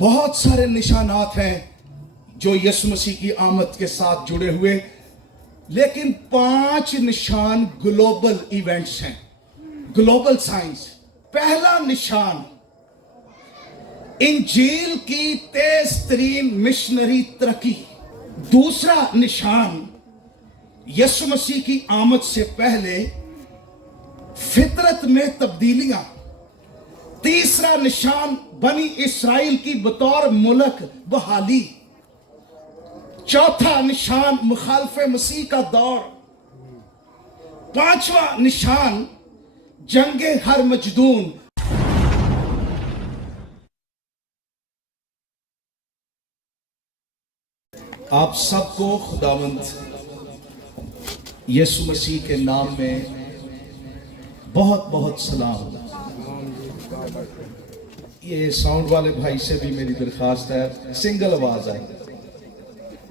बहुत सारे निशानात हैं जो यीशु मसीह की आमद के साथ जुड़े हुए, लेकिन 5 निशान ग्लोबल इवेंट्स हैं, ग्लोबल साइंस। पहला निशान इंजील की तेज तरीन मिशनरी तरक्की। दूसरा निशान यीशु मसीह की आमद से पहले फितरत में तब्दीलियां। तीसरा निशान बनी इस्राइल की बतौर मुल्क बहाली। चौथा निशान मुखालफे मसीह का दौर। पांचवा निशान जंगे हर मजदून। आप सबको खुदावंद यीशु मसीह के नाम में बहुत बहुत सलाम। ये साउंड वाले भाई से भी मेरी दरखास्त है, सिंगल आवाज आए।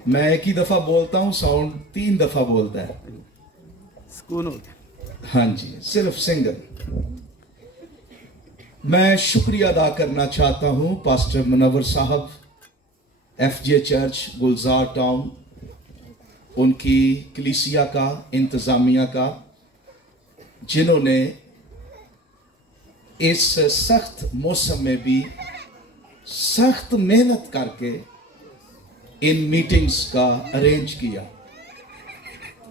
मैं एक ही दफा बोलता हूं, साउंड 3 दफा बोलता है। हाँ जी, सिर्फ सिंगल। मैं शुक्रिया अदा करना चाहता हूं पास्टर मुनव्वर साहब, FJ चर्च गुलजार टाउन, उनकी कलीसिया का, इंतजामिया का, जिन्होंने इस सख्त मौसम में भी सख्त मेहनत करके इन मीटिंग्स का अरेंज किया।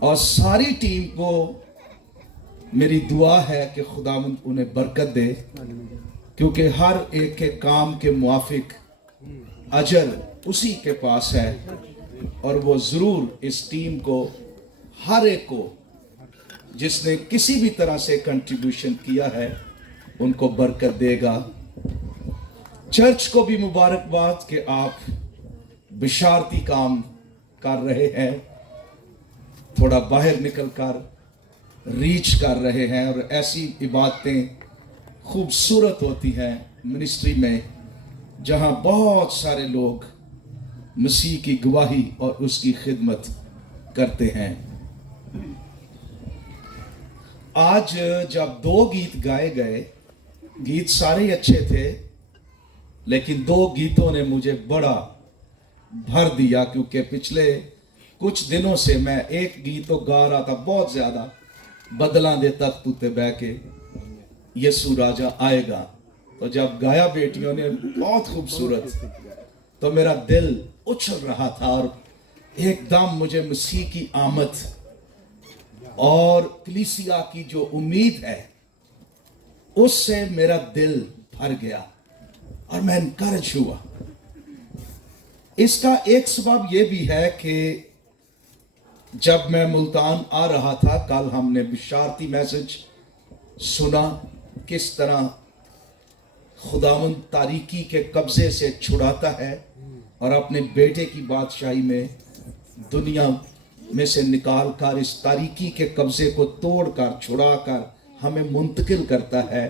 और सारी टीम को मेरी दुआ है कि खुदावंद उन्हें बरकत दे, क्योंकि हर एक के काम के मुआफिक अजर उसी के पास है, और वो ज़रूर इस टीम को, हर एक को जिसने किसी भी तरह से कंट्रीब्यूशन किया है, उनको बरकत देगा। चर्च को भी मुबारकबाद कि आप बिशारती काम कर रहे हैं, थोड़ा बाहर निकलकर रीच कर रहे हैं, और ऐसी इबादतें खूबसूरत होती हैं मिनिस्ट्री में, जहां बहुत सारे लोग मसीह की गवाही और उसकी खिदमत करते हैं। आज जब 2 गीत गाए गए, गीत सारे अच्छे थे, लेकिन 2 गीतों ने मुझे बड़ा भर दिया, क्योंकि पिछले कुछ दिनों से मैं एक गीत तो गा रहा था बहुत ज्यादा, बदलां दे तख्त उत्ते बह के यीशु राजा आएगा। तो जब गाया बेटियों ने बहुत खूबसूरत, तो मेरा दिल उछल रहा था, और एकदम मुझे मसीह की आमद और कलीसिया की जो उम्मीद है, उससे मेरा दिल भर गया और मैं इनकरेज हुआ। इसका एक सबब यह भी है कि जब मैं मुल्तान आ रहा था, कल हमने बिशारती मैसेज सुना, किस तरह खुदावंद तारीकी के कब्जे से छुड़ाता है और अपने बेटे की बादशाही में दुनिया में से निकाल कर इस तारीकी के कब्जे को तोड़कर, छुड़ाकर हमें मुंतकिल करता है।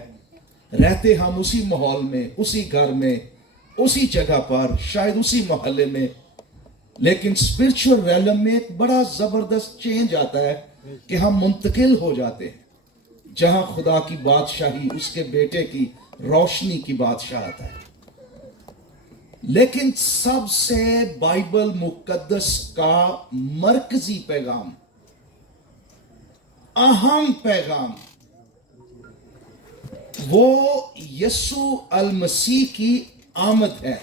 रहते हम उसी माहौल में, उसी घर में, उसी जगह पर, शायद उसी मोहल्ले में, लेकिन स्पिरिचुअल रैलम में एक बड़ा जबरदस्त चेंज आता है कि हम मुंतकिल हो जाते हैं, जहां खुदा की बादशाही, उसके बेटे की रोशनी की बादशाह आता है। लेकिन सबसे बाइबल मुकद्दस का मरकजी पैगाम, अहम पैगाम, वो यीशु अल मसीह की आमद है।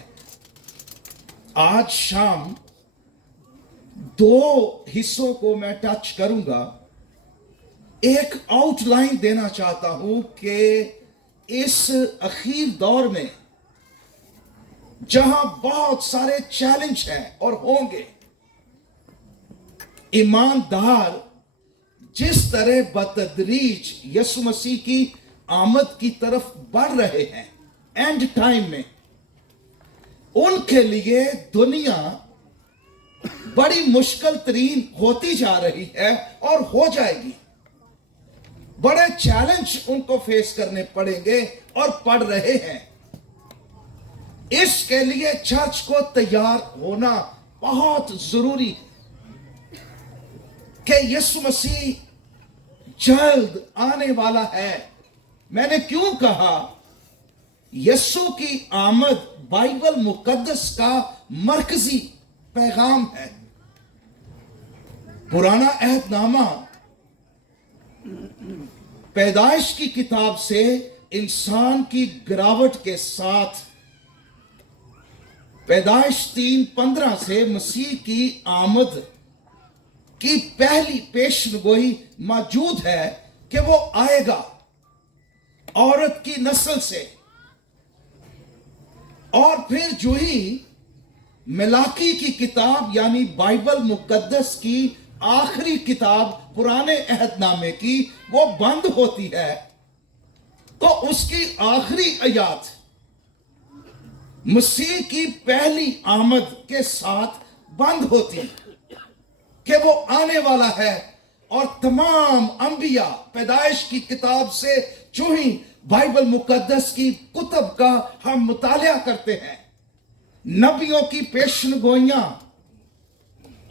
आज शाम 2 हिस्सों को मैं टच करूंगा। एक आउटलाइन देना चाहता हूं कि इस अखीर दौर में, जहां बहुत सारे चैलेंज हैं और होंगे, ईमानदार जिस तरह बतदरीज यीशु मसीह की आमद की तरफ बढ़ रहे हैं एंड टाइम में, उनके लिए दुनिया बड़ी मुश्किल तरीन होती जा रही है और हो जाएगी। बड़े चैलेंज उनको फेस करने पड़ेंगे और पड़ रहे हैं। इसके लिए चर्च को तैयार होना बहुत जरूरी, कि यीशु मसीह जल्द आने वाला है। मैंने क्यों कहा यीशु की आमद बाइबल मुकद्दस का मरकजी पैगाम है। पुराना अहदनामा पैदाइश की किताब से इंसान की गिरावट के साथ पैदाइश 3:15 से मसीह की आमद की पहली पेशनगोई मौजूद है कि वो आएगा औरत की नस्ल से। और फिर जो ही मिलाकी की किताब यानी बाइबल मुकद्दस की आखिरी किताब पुराने अहदनामे की वो बंद होती है, तो उसकी आखिरी आयत मसीह की पहली आमद के साथ बंद होती है कि वो आने वाला है। और तमाम अंबिया पैदाइश की किताब से जो ही बाइबल मुकद्दस की कुतब का हम मुतालिया करते हैं, नबियों की पेशनगोइयां,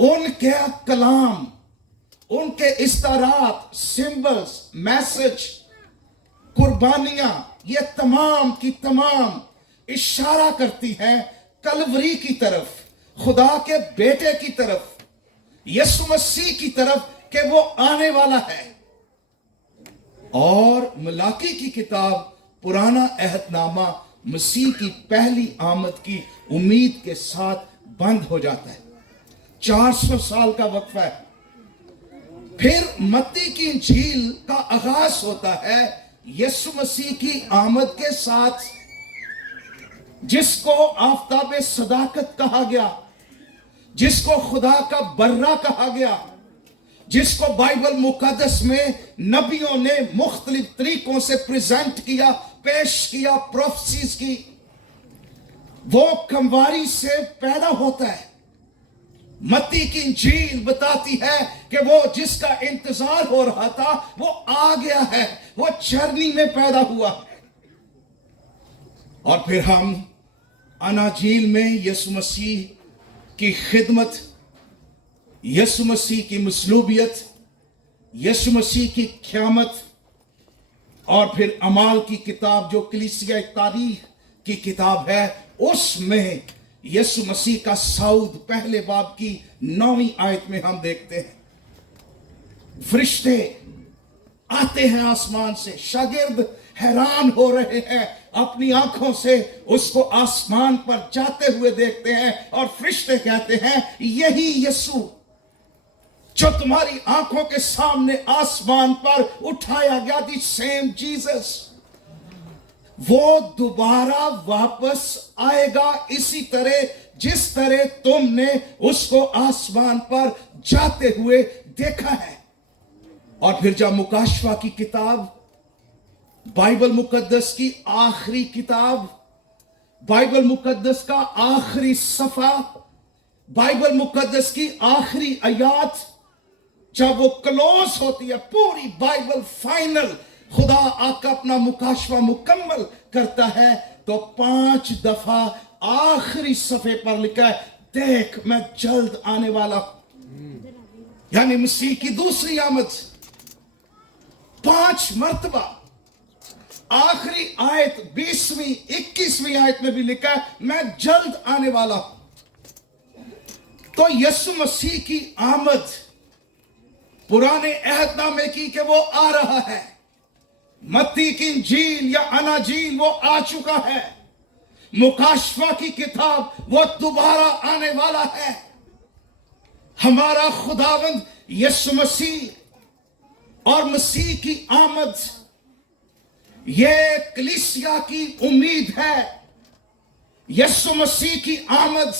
उनके कलाम, उनके इस्तारात, सिंबल्स, मैसेज, कुर्बानियां, ये तमाम की तमाम इशारा करती हैं कलवरी की तरफ, खुदा के बेटे की तरफ, यीशु मसीह की तरफ कि वो आने वाला है। और मलाकी की किताब पुराना अहदनामा मसीह की पहली आमद की उम्मीद के साथ बंद हो जाता है। 400 साल का वक्फा है। फिर मत्ती की इंजील का आगाज होता है यीशु मसीह की आमद के साथ, जिसको आफताब सदाकत कहा गया, जिसको खुदा का बर्रा कहा गया, जिसको बाइबल मुकद्दस में नबियों ने मुख्तलिफ तरीकों से प्रेजेंट किया, पेश किया, प्रोफेसीज की, वो कमवारी से पैदा होता है। मत्ती की इंजील बताती है कि वो जिसका इंतजार हो रहा था वो आ गया है, वो चरनी में पैदा हुआ है। और फिर हम अनाजील में यीशु मसीह की खिदमत, यीशु मसीह की मसलूबियत, यीशु मसीह की क़यामत, और फिर अमाल की किताब जो कलीसिया तारीख की किताब है, उसमें यीशु मसीह का सऊद पहले बाब की 9वीं आयत में हम देखते हैं फरिश्ते आते हैं आसमान से, शागिर्द हैरान हो रहे हैं, अपनी आंखों से उसको आसमान पर जाते हुए देखते हैं, और फरिश्ते कहते हैं यही यीशु जो तुम्हारी आंखों के सामने आसमान पर उठाया गया, दी सेम जीसस, वो दोबारा वापस आएगा इसी तरह जिस तरह तुमने उसको आसमान पर जाते हुए देखा है। और फिर जब मुकाशवा की किताब, बाइबल मुकद्दस की आखिरी किताब, बाइबल मुकद्दस का आखिरी सफा, बाइबल मुकद्दस की आखिरी आयत, जब वो क्लोज होती है, पूरी बाइबल फाइनल, खुदा आका अपना मुकाशवा मुकम्मल करता है, तो 5 दफा आखिरी सफे पर लिखा है देख मैं जल्द आने वाला, यानी मसीह की दूसरी आमद। 5 मर्तबा आखिरी आयत 20वीं 21वीं आयत में भी लिखा है मैं जल्द आने वाला। तो यीशु मसीह की आमद पुराने अहदनामे की कि वो आ रहा है, मत्ती की इंजील या अनाजील वो आ चुका है, मुकाशवा की किताब वो दोबारा आने वाला है। हमारा खुदावंद यीशु मसीह और मसीह की आमद ये कलीसिया की उम्मीद है। यीशु मसीह की आमद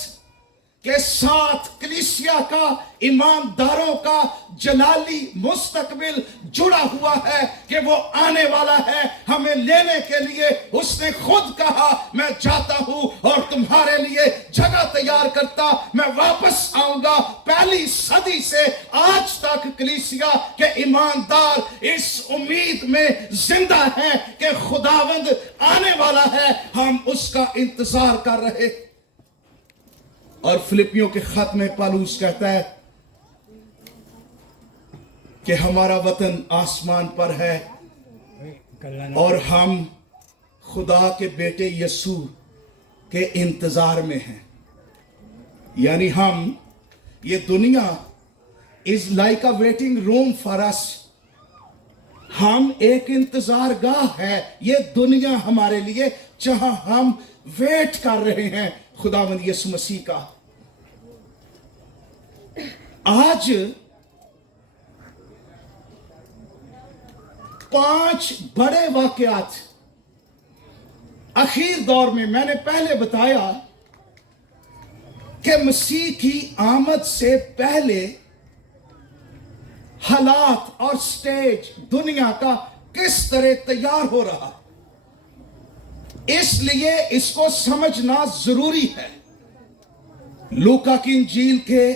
के साथ कलीसिया का, ईमानदारों का जलाली मुस्तकबिल जुड़ा हुआ है कि वो आने वाला है हमें लेने के लिए। उसने खुद कहा मैं जाता हूं और तुम्हारे लिए जगह तैयार करता, मैं वापस आऊंगा। पहली सदी से आज तक कलीसिया के ईमानदार इस उम्मीद में जिंदा है कि खुदावंद आने वाला है, हम उसका इंतजार कर रहे। और फिलिपियों के खत में पौलुस कहता है कि हमारा वतन आसमान पर है और हम खुदा के बेटे यसू के इंतजार में हैं। यानी हम, ये दुनिया is like a waiting room for us. हम एक इंतजार गाह है ये दुनिया हमारे लिए, जहां हम वेट कर रहे हैं खुदावंद यीशु मसीह का। आज 5 बड़े वाकयात आखिर दौर में, मैंने पहले बताया कि मसीह की आमद से पहले हालात और स्टेज दुनिया का किस तरह तैयार हो रहा, इसलिए इसको समझना जरूरी है। लूका की इंजील के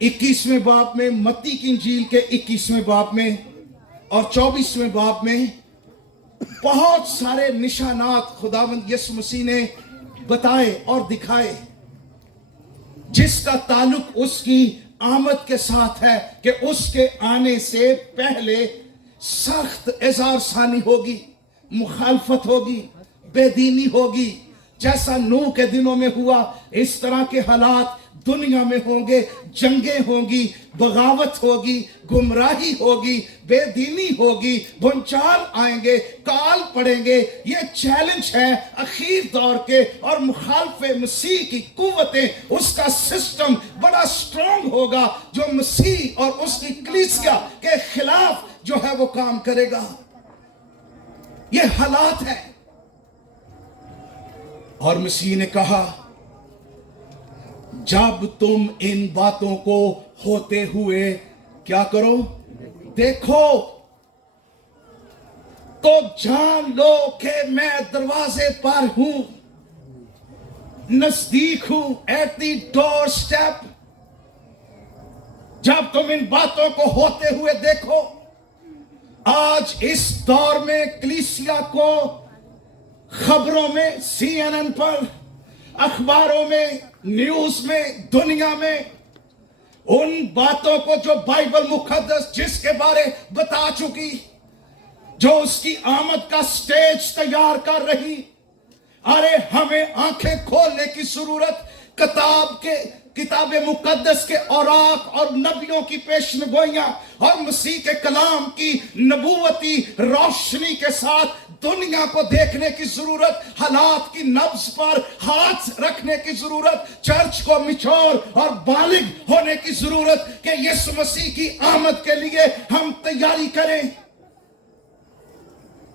21वें बाब में, मत्ती की इंजील के 21वें बाब में और 24वें बाब में बहुत सारे निशानात खुदावंद यीशु मसीह ने बताए और दिखाए, जिसका ताल्लुक उसकी आमद के साथ है कि उसके आने से पहले सख्त एजारसानी होगी, मुखालफत होगी, बेदीनी होगी। जैसा नूह के दिनों में हुआ, इस तरह के हालात दुनिया में होंगे। जंगें होंगी, बगावत होगी, गुमराही होगी, बेदीनी होगी, भूचाल आएंगे, काल पड़ेंगे। ये चैलेंज है अखीर दौर के, और मुखालफे मसीह की कुव्वतें, उसका सिस्टम बड़ा स्ट्रॉन्ग होगा जो मसीह और उसकी कलीसिया के खिलाफ जो है वो काम करेगा। ये हालात है। और मसीह ने कहा, जब तुम इन बातों को होते हुए क्या करो, देखो, तो जान लो कि मैं दरवाजे पर हूं, नजदीक हूं, एट द डोर स्टेप। जब तुम इन बातों को होते हुए देखो, आज इस दौर में कलीसिया को खबरों में, CNN पर, अखबारों में, न्यूज में, दुनिया में उन बातों को जो बाइबल मुकद्दस जिसके बारे बता चुकी, जो उसकी आमद का स्टेज तैयार कर रही, अरे हमें आंखें खोलने की जरूरत किताब मुकद्दस के औराक और नबियों की पेशनगोइयां और मसीह के कलाम की नबूवती रोशनी के साथ दुनिया को देखने की जरूरत, हालात की नब्ज पर हाथ रखने की जरूरत, चर्च को मिचौर और बालिग होने की जरूरत कि यीशु मसीह की आमद के लिए हम तैयारी करें।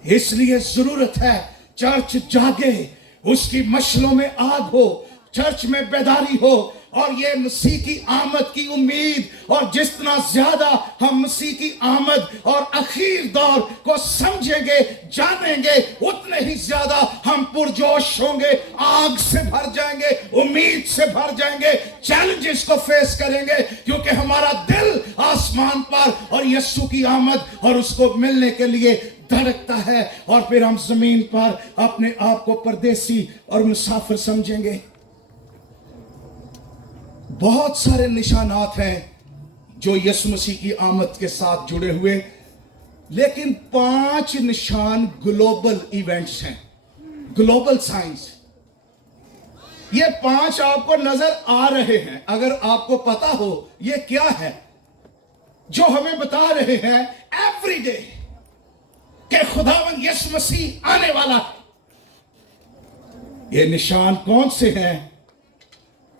इसलिए जरूरत है चर्च जागे, उसकी मशलों में आग हो, चर्च में बेदारी हो, और ये मसीह की आमद की उम्मीद। और जितना ज्यादा हम मसीह की आमद और आखिर दौर को समझेंगे, जानेंगे, उतने ही ज्यादा हम पुरजोश होंगे, आग से भर जाएंगे, उम्मीद से भर जाएंगे, चैलेंजेस को फेस करेंगे, क्योंकि हमारा दिल आसमान पर और यीशु की आमद और उसको मिलने के लिए धड़कता है। और फिर हम जमीन पर अपने आप को परदेसी और मुसाफिर समझेंगे। बहुत सारे निशानात हैं जो यीशु मसीह की आमद के साथ जुड़े हुए, लेकिन 5 निशान ग्लोबल इवेंट्स हैं, ग्लोबल साइंस। ये 5 आपको नजर आ रहे हैं। अगर आपको पता हो ये क्या है जो हमें बता रहे हैं एवरी डे कि खुदावंद यीशु मसीह आने वाला है। ये निशान कौन से हैं?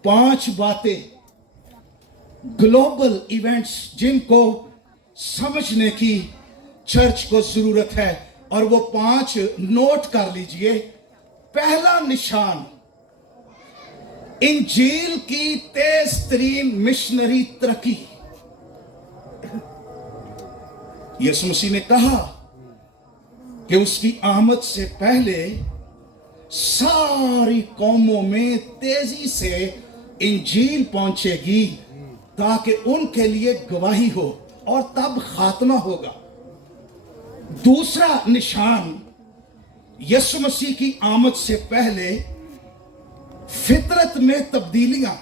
5 बातें, ग्लोबल इवेंट्स, जिनको समझने की चर्च को जरूरत है। और वो 5 नोट कर लीजिए। पहला निशान, इंजील की तेज तरीन मिशनरी तरक्की। यीशु मसीह ने कहा कि उसकी आमद से पहले सारी कौमों में तेजी से इंजील पहुंचेगी ताकि उनके लिए गवाही हो, और तब खात्मा होगा। दूसरा निशान, यीशु मसीह की आमद से पहले फितरत में तब्दीलियां,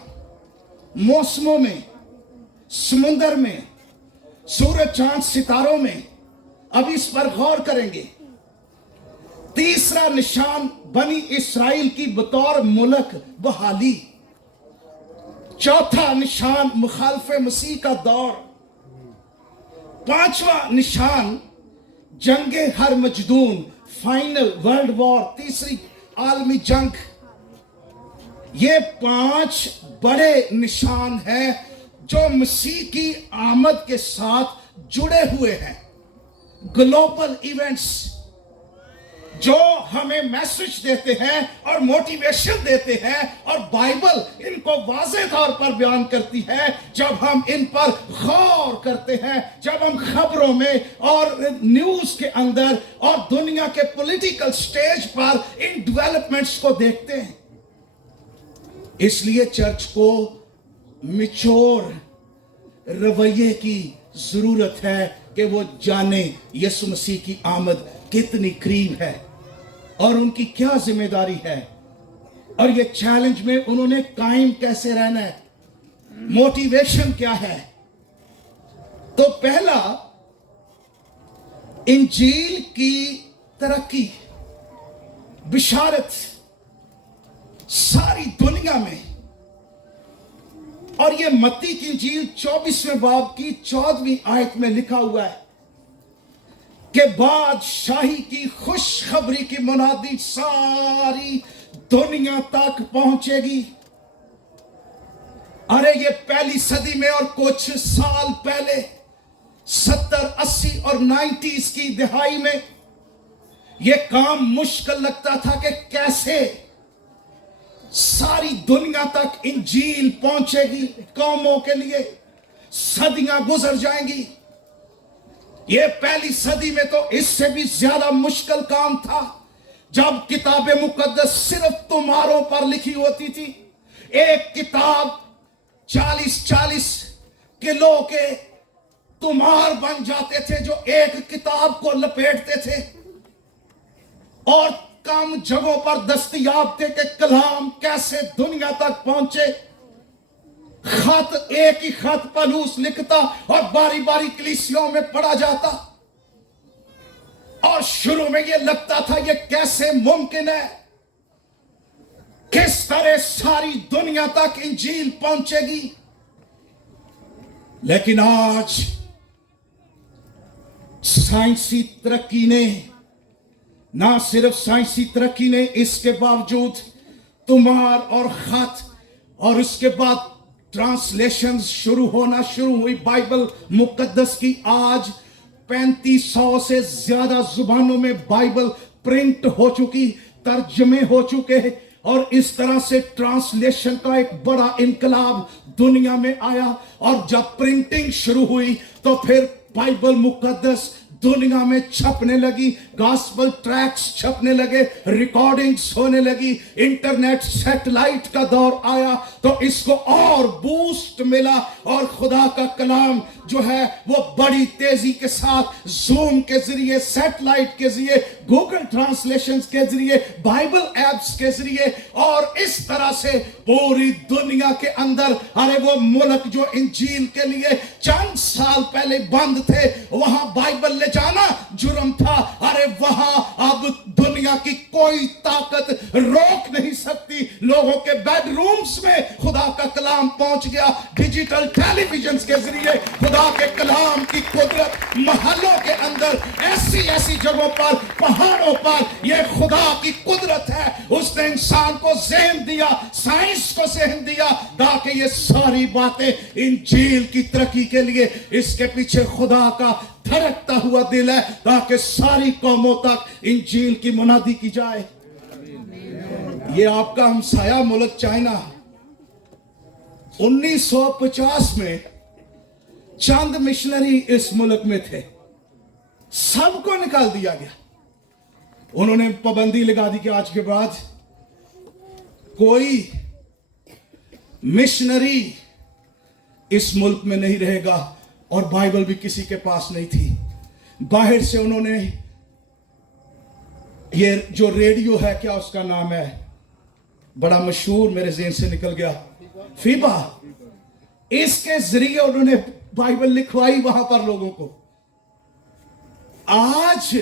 मौसमों में, समुंदर में, सूरज चांद सितारों में। अब इस पर गौर करेंगे। तीसरा निशान बनी इसराइल की बतौर मुल्क बहाली। चौथा निशान मुखालफे मसीह का दौर। पांचवा निशान जंगे हर मजदून, फाइनल वर्ल्ड वॉर, तीसरी आलमी जंग। ये 5 बड़े निशान हैं जो मसीह की आमद के साथ जुड़े हुए हैं। ग्लोबल इवेंट्स जो हमें मैसेज देते हैं और मोटिवेशन देते हैं, और बाइबल इनको वाज़ेह तौर पर बयान करती है। जब हम इन पर गौर करते हैं, जब हम खबरों में और न्यूज़ के अंदर और दुनिया के पॉलिटिकल स्टेज पर इन डेवलपमेंट्स को देखते हैं, इसलिए चर्च को मिचोर रवैये की जरूरत है कि वो जाने यीशु मसीह की आमद कितनी करीब है और उनकी क्या जिम्मेदारी है, और ये चैलेंज में उन्होंने कायम कैसे रहना है, मोटिवेशन क्या है। तो पहला, इंजील की तरक्की, बिशारत सारी दुनिया में। और ये मत्ती की इंजील 24वें बाब की 14वीं आयत में लिखा हुआ है कि बादशाही की खुशखबरी की मुनादी सारी दुनिया तक पहुंचेगी। अरे ये पहली सदी में और कुछ साल पहले 70, 80 और 90s की दिहाई में ये काम मुश्किल लगता था कि कैसे सारी दुनिया तक इंजील पहुंचेगी। कौमों के लिए सदियां गुजर जाएंगी। ये पहली सदी में तो इससे भी ज्यादा मुश्किल काम था, जब किताब मुकद्दस सिर्फ तुम्हारों पर लिखी होती थी। एक किताब 40-40 किलो के तुम्हार बन जाते थे जो एक किताब को लपेटते थे, और कम जगहों पर दस्तयाब थे कि कलाम कैसे दुनिया तक पहुंचे। खत, एक ही खत पलूस लिखता और बारी बारी कलीसियों में पढ़ा जाता, और शुरू में यह लगता था यह कैसे मुमकिन है, किस तरह सारी दुनिया तक इंजील पहुंचेगी। लेकिन आज साइंसी तरक्की ने, ना सिर्फ साइंसी तरक्की ने, इसके बावजूद तुम्हार और खत और उसके बाद ट्रांसलेशन शुरू हुई बाइबल मुकद्दस की। आज 3500 से ज्यादा जुबानों में बाइबल प्रिंट हो चुकी, तर्जमे हो चुके, और इस तरह से ट्रांसलेशन का एक बड़ा इनकलाब दुनिया में आया। और जब प्रिंटिंग शुरू हुई तो फिर बाइबल मुकद्दस दुनिया में छपने लगी, गॉस्पल ट्रैक्स छपने लगे, रिकॉर्डिंग्स होने लगी, इंटरनेट सैटेलाइट का दौर आया तो इसको और बूस्ट मिला, और खुदा का कलाम जो है वो बड़ी तेजी के साथ जूम के जरिए, सैटेलाइट के जरिए, गूगल ट्रांसलेशन के जरिए, बाइबल एप्स के जरिए, और इस तरह से पूरी दुनिया के अंदर, अरे वो मुल्क जो इंजील के लिए चंद साल पहले बंद थे, वहां बाइबल ले जाना जुर्म था, अरे वहां अब दुनिया की कोई ताकत रोक नहीं सकती। लोगों के बेडरूम्स में खुदा का कलाम पहुंच गया, डिजिटल टेलीविजन के जरिए खुदा के कलाम की कुदरत महलों के अंदर, ऐसी ऐसी जगहों पर, पहाड़ों पर यह खुदा की कुदरत है। उसने इंसान को ज़हन दिया, साइंस को ज़हन दिया, ताकि ये सारी बातें इंजील की तरक्की के लिए, इसके पीछे खुदा का धड़कता हुआ दिल है, ताकि सारी कौमों तक इंजील की मुनादी की जाए। ये आपका हमसाया मुल्क चाइना 1950 में चंद मिशनरी इस मुल्क में थे, सबको निकाल दिया गया। उन्होंने पाबंदी लगा दी कि आज के बाद कोई मिशनरी इस मुल्क में नहीं रहेगा, और बाइबल भी किसी के पास नहीं थी। बाहर से उन्होंने ये जो रेडियो है, क्या उसका नाम है, बड़ा मशहूर, मेरे ज़हन से निकल गया, फीबा, इसके जरिए उन्होंने बाइबल लिखवाई वहां पर लोगों को। आज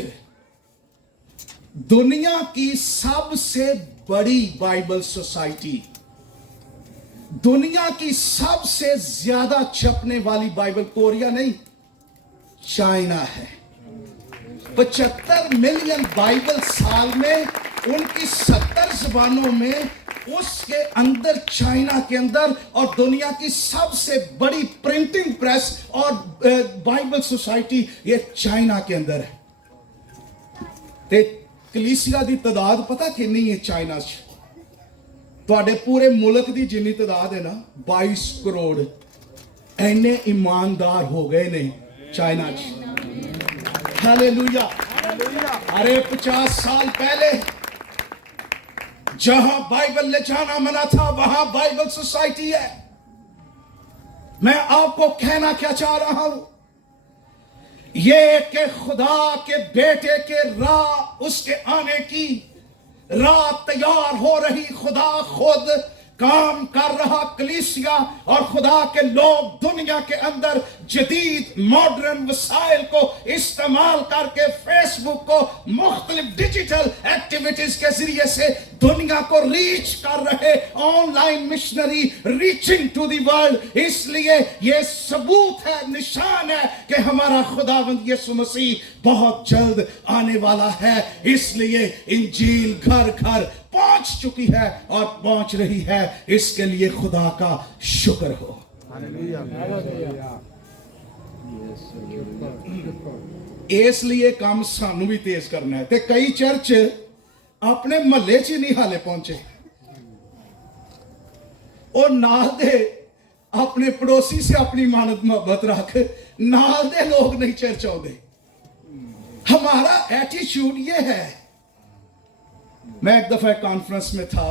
दुनिया की सबसे बड़ी बाइबल सोसाइटी, दुनिया की सबसे ज्यादा छपने वाली बाइबल कोरिया नहीं, चाइना है। 75 मिलियन बाइबल साल में, उनकी 70 जबानों में, उसके अंदर चाइना के अंदर, और दुनिया की सबसे बड़ी प्रिंटिंग प्रेस और बाइबल सोसाइटी ये चाइना के अंदर है। ते कलीसिया दी तादाद पता कितनी है चाइना च? ਤੁਹਾਡੇ पूरे मुल्क ਦੀ जिन्नी तादाद है ना 22 करोड़ ऐने ईमानदार हो गए ने चाइना च। हालेलुया। अरे 50 साल पहले जहां बाइबल ले जाना मना था वहां बाइबल सोसाइटी है। मैं आपको कहना क्या चाह रहा हूं, ये कि खुदा के बेटे के राह, उसके आने की राह तैयार हो रही, खुदा खुद काम कर रहा, कलीसिया और खुदा के लोग दुनिया के अंदर जदीद मॉडर्न वसाइल को इस्तेमाल करके, फेसबुक को, मुख्तलिफ डिजिटल एक्टिविटीज के जरिए से दुनिया को रीच कर रहे, online missionary reaching to the world. इसलिए ये सबूत है, निशान है कि हमारा खुदावंद यीशु मसीह बहुत जल्द आने वाला है। इसलिए इंजील घर घर पहुंच चुकी है और पहुंच रही है, इसके लिए खुदा का शुक्र हो। इसलिए काम सानू भी तेज करना है। ते कई चर्च अपने महल्ले च नहीं हाले पहुंचे, और नाल दे अपने पड़ोसी से अपनी मानत मोहब्बत रख, नाल दे लोग नहीं चर्च आते। हमारा एटीट्यूड ये है। मैं एक दफा कॉन्फ्रेंस में था,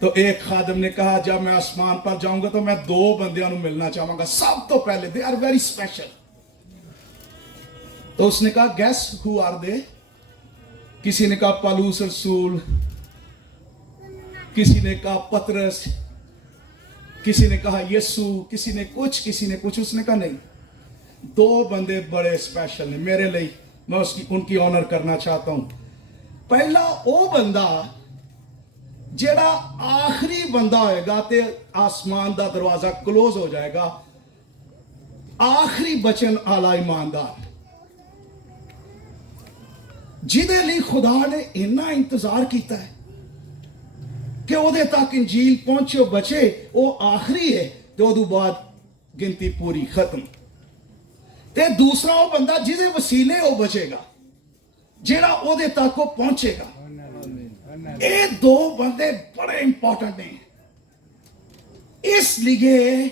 तो एक खादिम ने कहा जब मैं आसमान पर जाऊंगा तो मैं 2 बंदियों को मिलना चाहूंगा, सब तो पहले, दे आर वेरी स्पेशल। तो उसने कहा गैस हु आर दे? किसी ने कहा पौलुस रसूल, किसी ने कहा पतरस, किसी ने कहा यीशु, किसी ने कुछ। उसने कहा नहीं, 2 बंदे बड़े स्पेशल ने मेरे लिए, मैं उनकी ऑनर करना चाहता हूं। पहला वो बंदा जेड़ा आखिरी बंदा होएगा ते आसमान का दरवाजा क्लोज हो जाएगा, आखिरी बचन आला ईमानदार, जिदे लिए खुदा ने इन्ना इंतजार किया है कि ओदे तक इंजील पहुंचे बचे, वो आखिरी है, तो उदू बाद गिनती पूरी खत्म। ते दूसरा वो बंदा जिदे वसीले वो बचेगा, जेड़ा ओदे तक को पहुंचेगा। ये 2 बंदे बड़े इंपॉर्टेंट हैं। इसलिए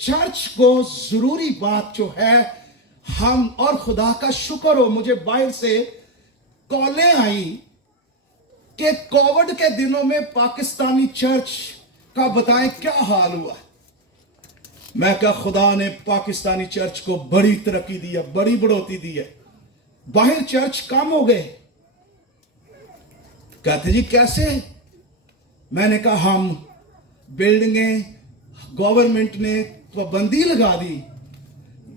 चर्च को जरूरी बात जो है, हम और खुदा का शुक्र हो, मुझे बाहर से कॉलें आई कि कोविड के दिनों में पाकिस्तानी चर्च का बताएं क्या हाल हुआ। मैं कहा खुदा ने पाकिस्तानी चर्च को बड़ी तरक्की दी है, बड़ी बढ़ोतरी दी है। बाहर चर्च कम हो गए। कहते जी कैसे? मैंने कहा हम बिल्डिंगें, गवर्नमेंट ने पाबंदी लगा दी,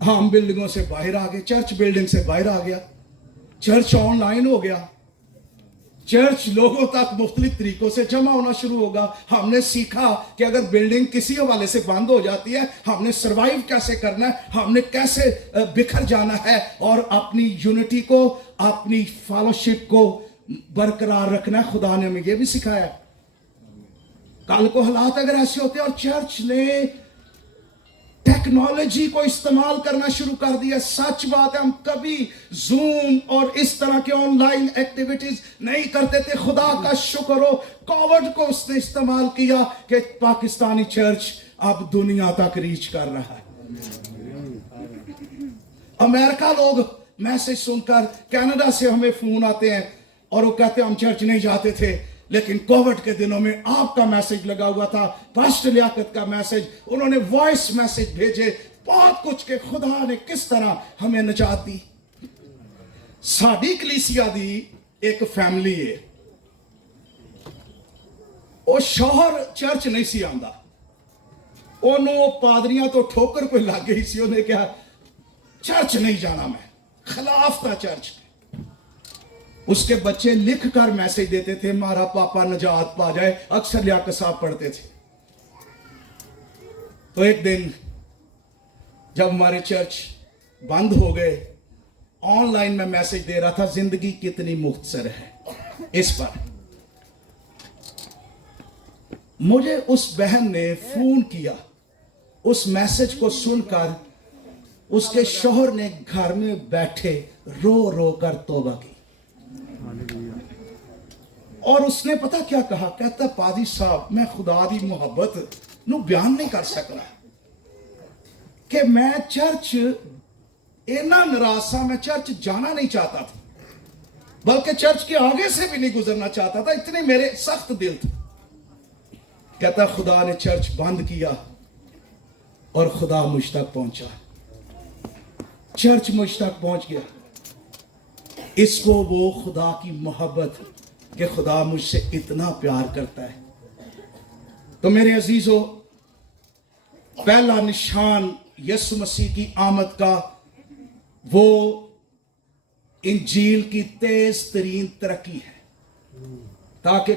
हम बिल्डिंगों से बाहर आ गए, चर्च बिल्डिंग से बाहर आ गया, चर्च ऑनलाइन हो गया, चर्च लोगों तक मुख्तलिफ तरीकों से जमा होना शुरू होगा। हमने सीखा कि अगर बिल्डिंग किसी हवाले से बंद हो जाती है, हमने सरवाइव कैसे करना है, हमने कैसे बिखर जाना है और अपनी यूनिटी को, अपनी फेलोशिप को बरकरार रखना है। खुदा ने हमें यह भी सिखाया। कल को हालात अगर ऐसे होते और चर्च ने टेक्नोलॉजी को इस्तेमाल करना शुरू कर दिया, सच बात है, हम कभी जूम और इस तरह के ऑनलाइन एक्टिविटीज नहीं करते थे। खुदा का शुक्र हो, कोविड को उसने इस्तेमाल किया कि पाकिस्तानी चर्च अब दुनिया तक रीच कर रहा है। अमेरिका लोग मैसेज सुनकर, कनाडा से हमें फोन आते हैं और वो कहते हैं हम चर्च नहीं जाते थे, लेकिन कोविड के दिनों में आपका मैसेज लगा हुआ था, पास्टर लियाकत का मैसेज, उन्होंने वॉइस मैसेज भेजे, बहुत कुछ के खुदा ने किस तरह हमें निजात दी। साडी कलीसिया दी एक फैमिली है, वो शौहर चर्च नहीं सी आंदा, ओनू पादरियां तो ठोकर कोई लग गई सी, उन्हें कहा चर्च नहीं जाना, मैं खिलाफ था चर्च। उसके बच्चे लिख कर मैसेज देते थे, हमारा पापा नजात पा जाए। अक्सर लियाकत साहब पढ़ते थे। तो एक दिन जब हमारे चर्च बंद हो गए, ऑनलाइन में मैसेज दे रहा था, जिंदगी कितनी मुख्तसर है। इस पर मुझे उस बहन ने फोन किया। उस मैसेज को सुनकर उसके शौहर ने घर में बैठे रो रो कर तौबा की। और उसने पता क्या कहा? कहता, पादी साहब, मैं खुदा दी मोहब्बत नू बयान नहीं कर सकता कि मैं चर्च इतना नाराज सा, मैं चर्च जाना नहीं चाहता था, बल्कि चर्च के आगे से भी नहीं गुजरना चाहता था, इतने मेरे सख्त दिल थे। कहता, खुदा ने चर्च बंद किया और खुदा मुझ तक पहुंचा, चर्च मुझ तक पहुंच गया। इसको वो खुदा की मोहब्बत कि खुदा मुझसे इतना प्यार करता है। तो मेरे अजीजों, पहला निशान यीशु मसीह की आमद का वो इंजील की तेज तरीन तरक्की है, ताकि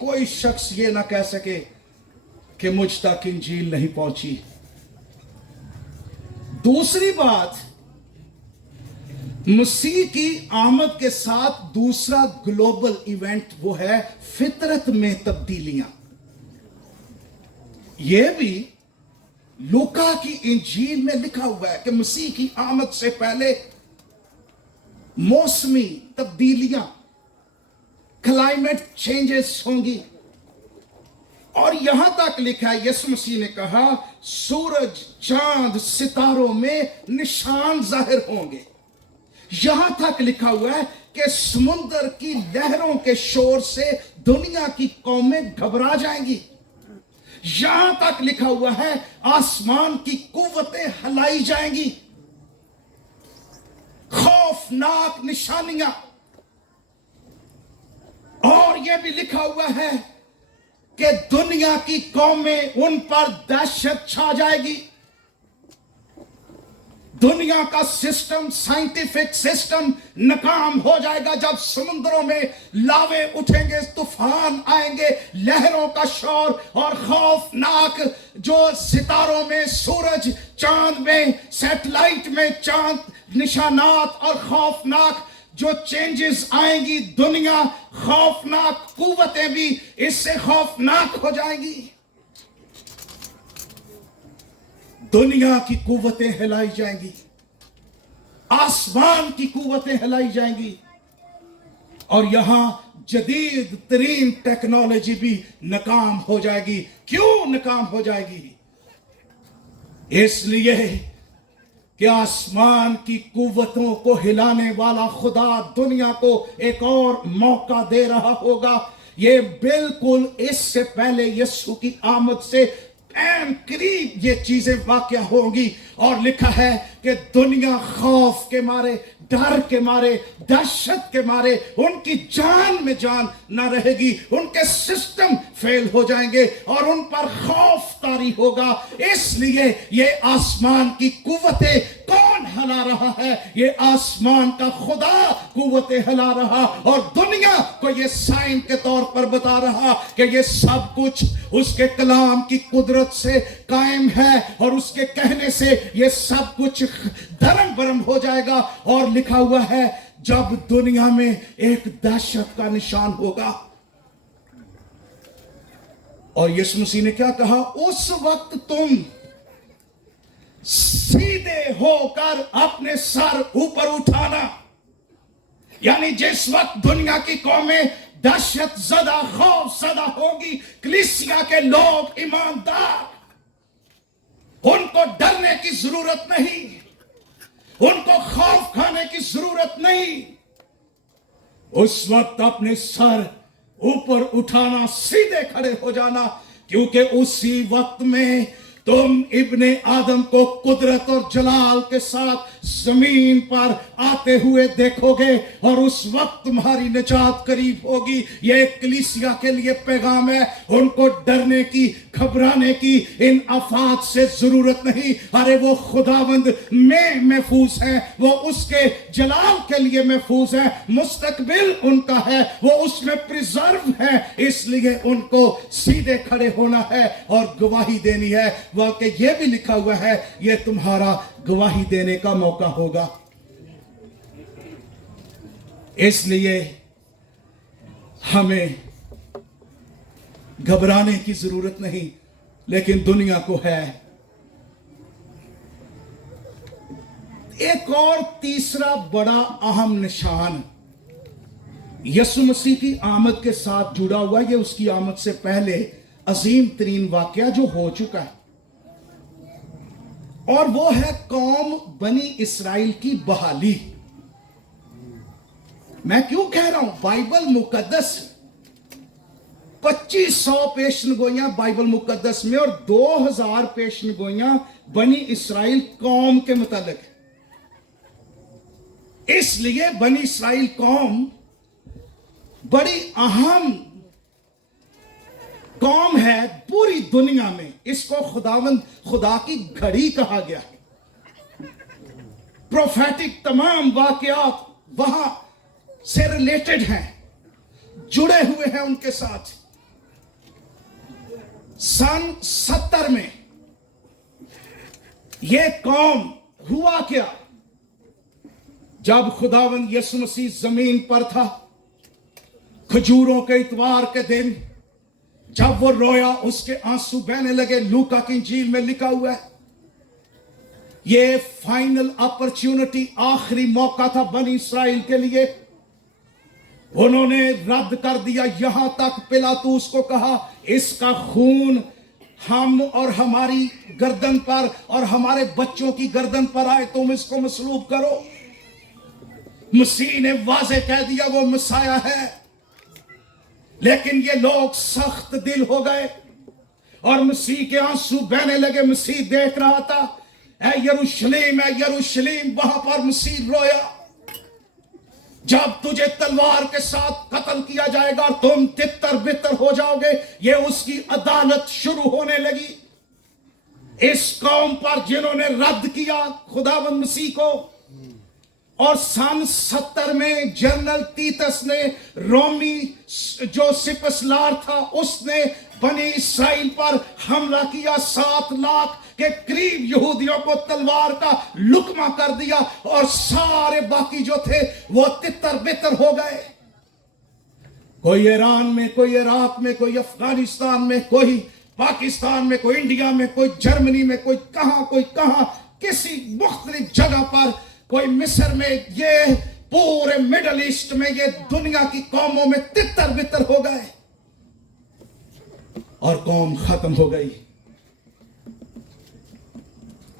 कोई शख्स ये ना कह सके कि मुझ तक इंजील नहीं पहुंची। दूसरी बात, मसीह की आमद के साथ दूसरा ग्लोबल इवेंट वो है फितरत में तब्दीलियां। यह भी लूका की इंजील में लिखा हुआ है कि मसीह की आमद से पहले मौसमी तब्दीलियां, क्लाइमेट चेंजेस होंगी। और यहां तक लिखा है, यीशु मसीह ने कहा, सूरज, चांद, सितारों में निशान जाहिर होंगे। यहां तक लिखा हुआ है कि समुद्र की लहरों के शोर से दुनिया की कौमें घबरा जाएंगी। यहां तक लिखा हुआ है, आसमान की कुव्वतें हिलाई जाएंगी। खौफनाक निशानियां। और यह भी लिखा हुआ है कि दुनिया की कौमें, उन पर दहशत छा जाएगी। दुनिया का सिस्टम, साइंटिफिक सिस्टम नाकाम हो जाएगा जब समुद्रों में लावे उठेंगे, तूफान आएंगे, लहरों का शोर और खौफनाक जो सितारों में, सूरज, चांद में, सैटेलाइट में चांद निशानात और खौफनाक जो चेंजेस आएंगी, दुनिया, खौफनाक कुव्वतें भी इससे खौफनाक हो जाएंगी। दुनिया की कुव्वतें हिलाई जाएंगी, आसमान की कुव्वतें हिलाई जाएंगी। और यहां जदीद तरीन टेक्नोलॉजी भी नाकाम हो जाएगी। क्यों नाकाम हो जाएगी? इसलिए कि आसमान की कुव्वतों को हिलाने वाला खुदा दुनिया को एक और मौका दे रहा होगा। ये बिल्कुल इससे पहले यीशु की आमद से करीब ये चीजें वाक़या होंगी। और लिखा है कि दुनिया खौफ के मारे, डर के मारे, दहशत के मारे उनकी जान में जान ना रहेगी, उनके सिस्टम फेल हो जाएंगे और उन पर खौफ तारी होगा। इसलिए ये आसमान की कुव्वतें कौन हिला रहा है? ये आसमान का खुदा कुव्वतें हिला रहा और दुनिया को ये साइन के तौर पर बता रहा कि ये सब कुछ उसके कलाम की कुदरत से कायम है और उसके कहने से ये सब कुछ धर्म भरम हो जाएगा। और लिखा हुआ है, जब दुनिया में एक दहशत का निशान होगा। और यीशु मसीह ने क्या कहा? उस वक्त तुम सीधे होकर अपने सर ऊपर उठाना। यानी जिस वक्त दुनिया की कौमें दहशत ज़दा, खौफ ज़दा होगी, कलीसिया के लोग ईमानदार, उनको डरने की जरूरत नहीं, उनको खौफ खाने की जरूरत नहीं। उस वक्त अपने सर ऊपर उठाना, सीधे खड़े हो जाना, क्योंकि उसी वक्त में तुम इब्ने आदम को कुदरत और जलाल के साथ जमीन पर आते हुए देखोगे और उस वक्त तुम्हारी निजात करीब होगी। ये कलीसिया के लिए पैगाम है। उनको डरने की, घबराने की, इन आफात से जरूरत नहीं। अरे वो खुदावंद में महफूज है, वो उसके जलाल के लिए महफूज है, मुस्तकबिल उनका है, वो उसमें प्रिजर्व है। इसलिए उनको सीधे खड़े होना है और गवाही देनी है। वाकई ये भी लिखा हुआ है, ये तुम्हारा गवाही देने का मौका होगा। इसलिए हमें घबराने की जरूरत नहीं, लेकिन दुनिया को है। एक और तीसरा बड़ा अहम निशान यसु मसीह की आमद के साथ जुड़ा हुआ, ये उसकी आमद से पहले अजीम तरीन वाकया जो हो चुका है, और वो है कौम बनी इस्राइल की बहाली। मैं क्यों कह रहा हूं, बाइबल मुकद्दस 2500 पेशनगोइयां बाइबल मुकद्दस में और 2000 पेशनगोइयां बनी इस्राइल कौम के मुतालिक। इसलिए बनी इस्राइल कौम बड़ी अहम कौम है पूरी दुनिया में। इसको खुदावंद, खुदा की घड़ी कहा गया है। प्रोफेटिक तमाम वाकयात वहां से रिलेटेड हैं, जुड़े हुए हैं उनके साथ। सन 70 में यह कौम हुआ क्या, जब खुदावंद यसु मसीह जमीन पर था, खजूरों के इतवार के दिन जब वो रोया, उसके आंसू बहने लगे। लूका की इंजील में लिखा हुआ है। ये फाइनल अपॉर्चुनिटी, आखिरी मौका था बनी इस्राइल के लिए। उन्होंने रद्द कर दिया। यहां तक पिलातूस को कहा, इसका खून हम और हमारी गर्दन पर और हमारे बच्चों की गर्दन पर आए, तुम इसको मसलूब करो। मसीह ने वाज़े कह दिया वो मसाया है, लेकिन ये लोग सख्त दिल हो गए और मसीह के आंसू बहने लगे। मसीह देख रहा था, ऐ यरूशलेम, ऐ यरूशलेम, वहां पर मसीह रोया, जब तुझे तलवार के साथ कत्ल किया जाएगा और तुम तितर बितर हो जाओगे। ये उसकी अदालत शुरू होने लगी इस कौम पर जिन्होंने रद्द किया खुदावंद मसीह को। और सन 70 में जनरल तीतस ने, रोमी जो सिपसलार था, उसने बनी इस्राइल पर हमला किया। 7 लाख के करीब यहूदियों को तलवार का लुकमा कर दिया और सारे बाकी जो थे वो तितर बितर हो गए। कोई ईरान में, कोई इराक में, कोई अफगानिस्तान में, कोई पाकिस्तान में, कोई इंडिया में, कोई जर्मनी में, कोई कहां, किसी मुख्तलिफ जगह पर, कोई मिस्र में, ये पूरे मिडल ईस्ट में, ये दुनिया की कौमों में तितर बितर हो गए और कौम खत्म हो गई।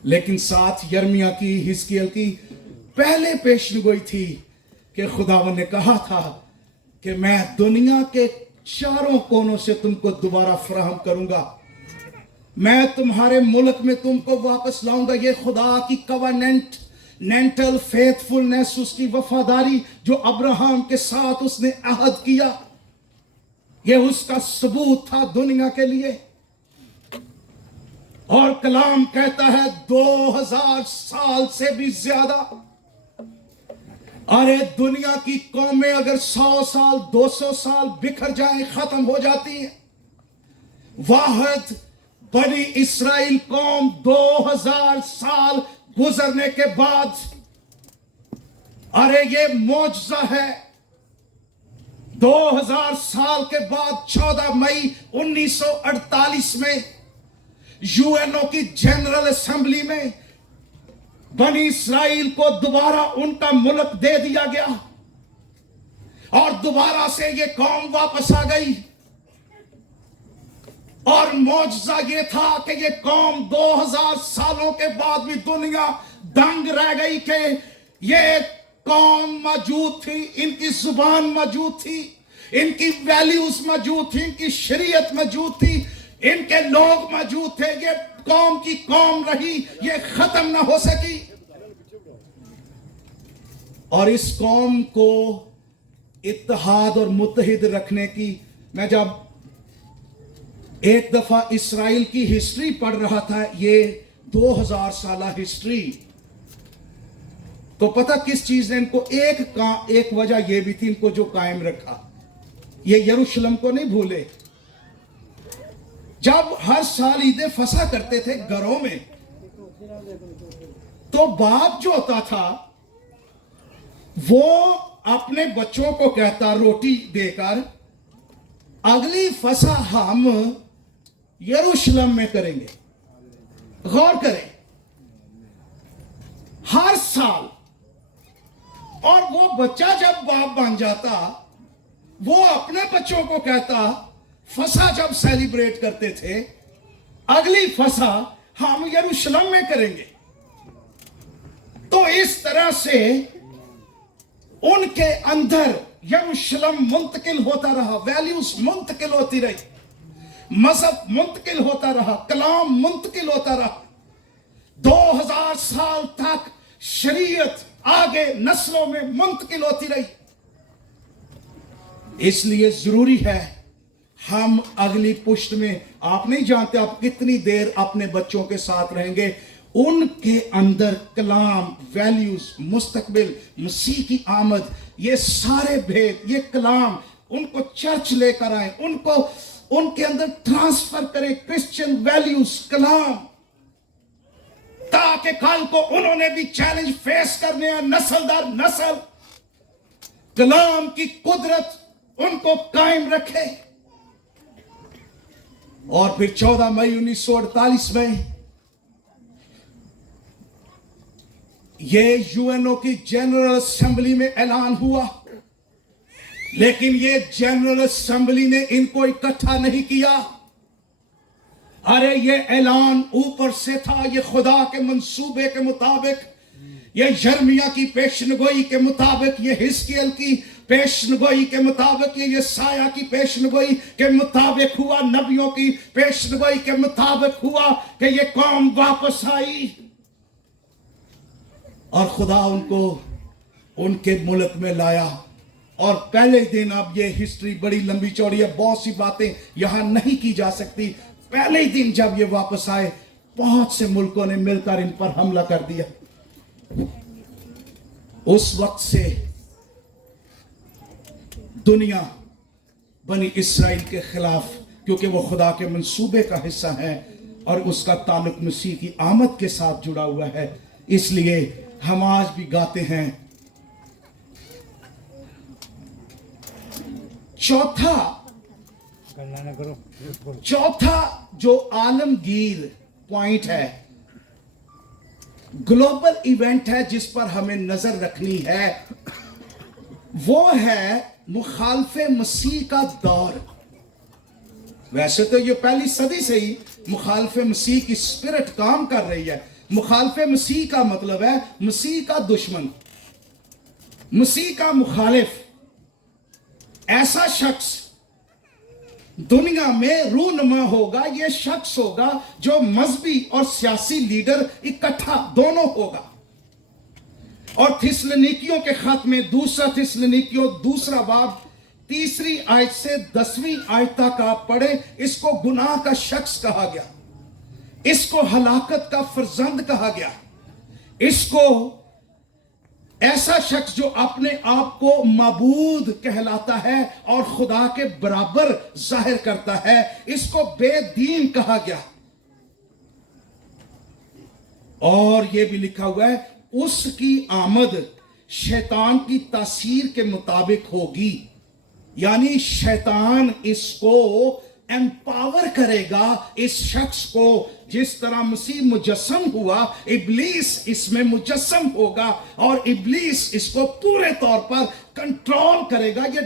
लेकिन साथ यर्मिया की, हिजकिय्याह की पहले पेशनगोई थी कि खुदावंद ने कहा था कि मैं दुनिया के चारों कोनों से तुमको दोबारा फराहम करूंगा, मैं तुम्हारे मुल्क में तुमको वापस लाऊंगा। ये खुदा की कवनेंटल फेथफुलनेस, उसकी वफादारी जो अब्राहम के साथ उसने अहद किया, ये उसका सबूत था दुनिया के लिए। और कलाम कहता है 2000 साल से भी ज्यादा। अरे दुनिया की कौमें अगर 100 साल 200 साल बिखर जाएं, खत्म हो जाती हैं। वाहिद बनी इस्राइल कौम 2000 साल गुजरने के बाद, अरे ये मौजज़ा है। 2000 साल के बाद 14 मई 1948 में यूएनओ की जनरल असेंबली में बनी इस्राइल को दोबारा उनका मुल्क दे दिया गया और दोबारा से ये कौम वापस आ गई। और मौजज़ा ये था कि ये कौम 2000 सालों के बाद भी दुनिया दंग रह गई कि ये कौम मौजूद थी, इनकी जुबान मौजूद थी, इनकी वैल्यूज मौजूद थी, इनकी शरीयत मौजूद थी। ان کے لوگ موجود تھے, یہ قوم کی قوم رہی, یہ ختم نہ ہو سکی. اور اس قوم کو اتحاد اور متحد رکھنے کی, میں جب ایک دفعہ اسرائیل کی ہسٹری پڑھ رہا تھا, یہ 2000 سالہ ہسٹری, تو پتہ کس چیز نے ان کو ایک وجہ یہ بھی تھی ان کو جو قائم رکھا, یہ یروشلم کو نہیں بھولے. جب ہر سال عید فصح کرتے تھے گھروں میں, تو باپ جو ہوتا تھا وہ اپنے بچوں کو کہتا روٹی دے کر, اگلی فصح ہم یروشلم میں کریں گے. غور کریں, ہر سال. اور وہ بچہ جب باپ بن جاتا وہ اپنے بچوں کو کہتا فصح جب سیلیبریٹ کرتے تھے, اگلی فصح ہم یروشلم میں کریں گے. تو اس طرح سے ان کے اندر یروشلم منتقل ہوتا رہا, ویلیوز منتقل ہوتی رہی, مذہب منتقل ہوتا رہا, کلام منتقل ہوتا رہا. 2000 سال تک شریعت آگے نسلوں میں منتقل ہوتی رہی. اس لیے ضروری ہے ہم اگلی پشت میں, آپ نہیں جانتے آپ کتنی دیر اپنے بچوں کے ساتھ رہیں گے, ان کے اندر کلام, ویلیوز, مستقبل, مسیح کی آمد, یہ سارے بھید, یہ کلام ان کو چرچ لے کر آئیں, ان کے اندر ٹرانسفر کریں کرسچن ویلیوز, کلام, تاکہ کل کو انہوں نے بھی چیلنج فیس کرنے ہیں, نسل در نسل کلام کی قدرت ان کو قائم رکھے. اور پھر 14 مئی 1948 میں یہ یو این او کی جنرل اسمبلی میں اعلان ہوا, لیکن یہ جنرل اسمبلی نے ان کو اکٹھا نہیں کیا. ارے یہ اعلان اوپر سے تھا, یہ خدا کے منصوبے کے مطابق, یہ یرمیہ کی پیشنگوئی کے مطابق, یہ حزقیل کی پیشنگوئی کے مطابق, یہ یسایہ کی پیشنگوئی کے مطابق ہوا, نبیوں کی پیشنگوئی کے مطابق ہوا کہ یہ قوم واپس آئی. اور خدا ان کو ان کے ملک میں لایا. اور پہلے دن, اب یہ ہسٹری بڑی لمبی چوڑی ہے, بہت سی باتیں یہاں نہیں کی جا سکتی, پہلے دن جب یہ واپس آئے 5 سے ملکوں نے مل کر ان پر حملہ کر دیا. اس وقت سے دنیا بنی اسرائیل کے خلاف, کیونکہ وہ خدا کے منصوبے کا حصہ ہے اور اس کا تعلق مسیح کی آمد کے ساتھ جڑا ہوا ہے, اس لیے ہم آج بھی گاتے ہیں. چوتھا جو عالمگیر پوائنٹ ہے, گلوبل ایونٹ ہے جس پر ہمیں نظر رکھنی ہے, وہ ہے مخالف مسیح کا دور. ویسے تو یہ پہلی صدی سے ہی مخالف مسیح کی اسپرٹ کام کر رہی ہے. مخالف مسیح کا مطلب ہے مسیح کا دشمن, مسیح کا مخالف. ایسا شخص دنیا میں رونما ہوگا, یہ شخص ہوگا جو مذہبی اور سیاسی لیڈر اکٹھا دونوں ہوگا. اور تھسلنیکیوں کے خط میں, دوسرا تھسلنیکیوں 2 باب 3 آیت سے 10 آیت تک آپ پڑھیں, اس کو گناہ کا شخص کہا گیا, اس کو ہلاکت کا فرزند کہا گیا, اس کو ایسا شخص جو اپنے آپ کو معبود کہلاتا ہے اور خدا کے برابر ظاہر کرتا ہے, اس کو بے دین کہا گیا. اور یہ بھی لکھا ہوا ہے اس کی آمد شیطان کی تاثیر کے مطابق ہوگی, یعنی شیطان اس کو ایمپاور کرے گا, اس شخص کو. جس طرح مسیح مجسم ہوا, ابلیس اس میں مجسم ہوگا اور ابلیس اس کو پورے طور پر کنٹرول کرے گا. یہ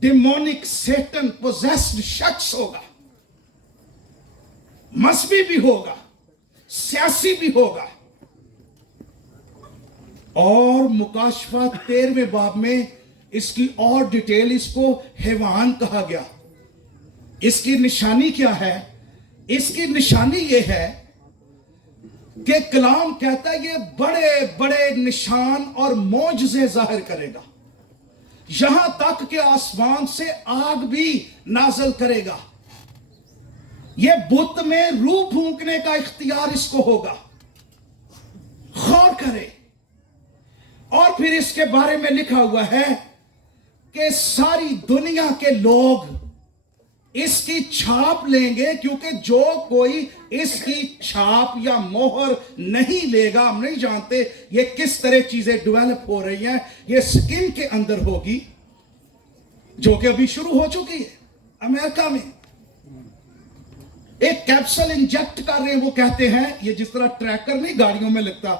ڈیمونک سیٹن پوزیسڈ شخص ہوگا, مذہبی بھی ہوگا, سیاسی بھی ہوگا. اور مکاشفہ 13 باب میں اس کی اور ڈیٹیل, اس کو حیوان کہا گیا. इसकी निशानी क्या है? इसकी निशानी ये है कि कलाम कहता है ये बड़े बड़े निशान और मौजज़े जाहिर करेगा, यहां तक कि आसमान से आग भी नाजल करेगा। ये बुत में रूह फूंकने का इख्तियार इसको होगा। गौर करें। और फिर इसके बारे में लिखा हुआ है कि सारी दुनिया के लोग इसकी छाप लेंगे, क्योंकि जो कोई इसकी छाप या मोहर नहीं लेगा, हम नहीं जानते ये किस तरह चीजें डेवलप हो रही हैं, ये स्किन के अंदर होगी, जो कि अभी शुरू हो चुकी है अमेरिका में। एक कैप्सूल इंजेक्ट कर रहे हैं, वो कहते हैं ये जिस तरह ट्रैकर नहीं गाड़ियों में लगता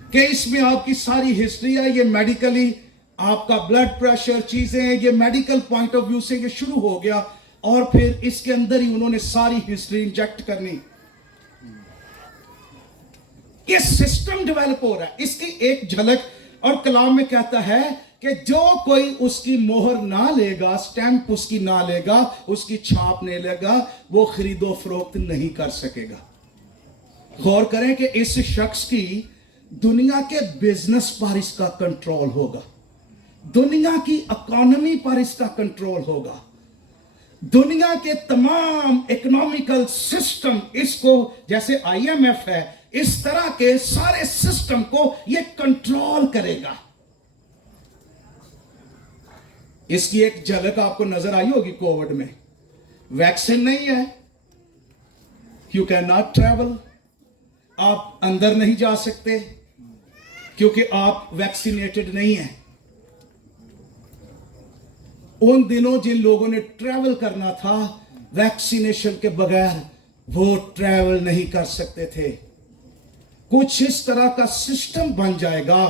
कि इसमें आपकी सारी हिस्ट्री है, ये मेडिकली आपका ब्लड प्रेशर चीजें, ये मेडिकल पॉइंट ऑफ व्यू से ये शुरू हो गया, और फिर इसके अंदर ही उन्होंने सारी हिस्ट्री इंजेक्ट करनी। ये सिस्टम डेवलप हो रहा है, इसकी एक झलक। और कलाम में कहता है कि जो कोई उसकी मोहर ना लेगा, स्टैंप उसकी ना लेगा, उसकी छाप नहीं लेगा, वो खरीदो फरोख्त नहीं कर सकेगा। गौर करें कि इस शख्स की दुनिया के बिजनेस पर इसका कंट्रोल होगा, दुनिया की इकोनॉमी पर इसका कंट्रोल होगा, दुनिया के तमाम इकोनॉमिकल सिस्टम इसको, जैसे IMF है, इस तरह के सारे सिस्टम को ये कंट्रोल करेगा। इसकी एक झलक आपको नजर आई होगी कोविड में। वैक्सीन नहीं है, यू कैन नॉट ट्रैवल, आप अंदर नहीं जा सकते क्योंकि आप वैक्सीनेटेड नहीं हैं। उन दिनों जिन लोगों ने ट्रैवल करना था वैक्सीनेशन के बगैर, वो ट्रैवल नहीं कर सकते थे। कुछ इस तरह का सिस्टम बन जाएगा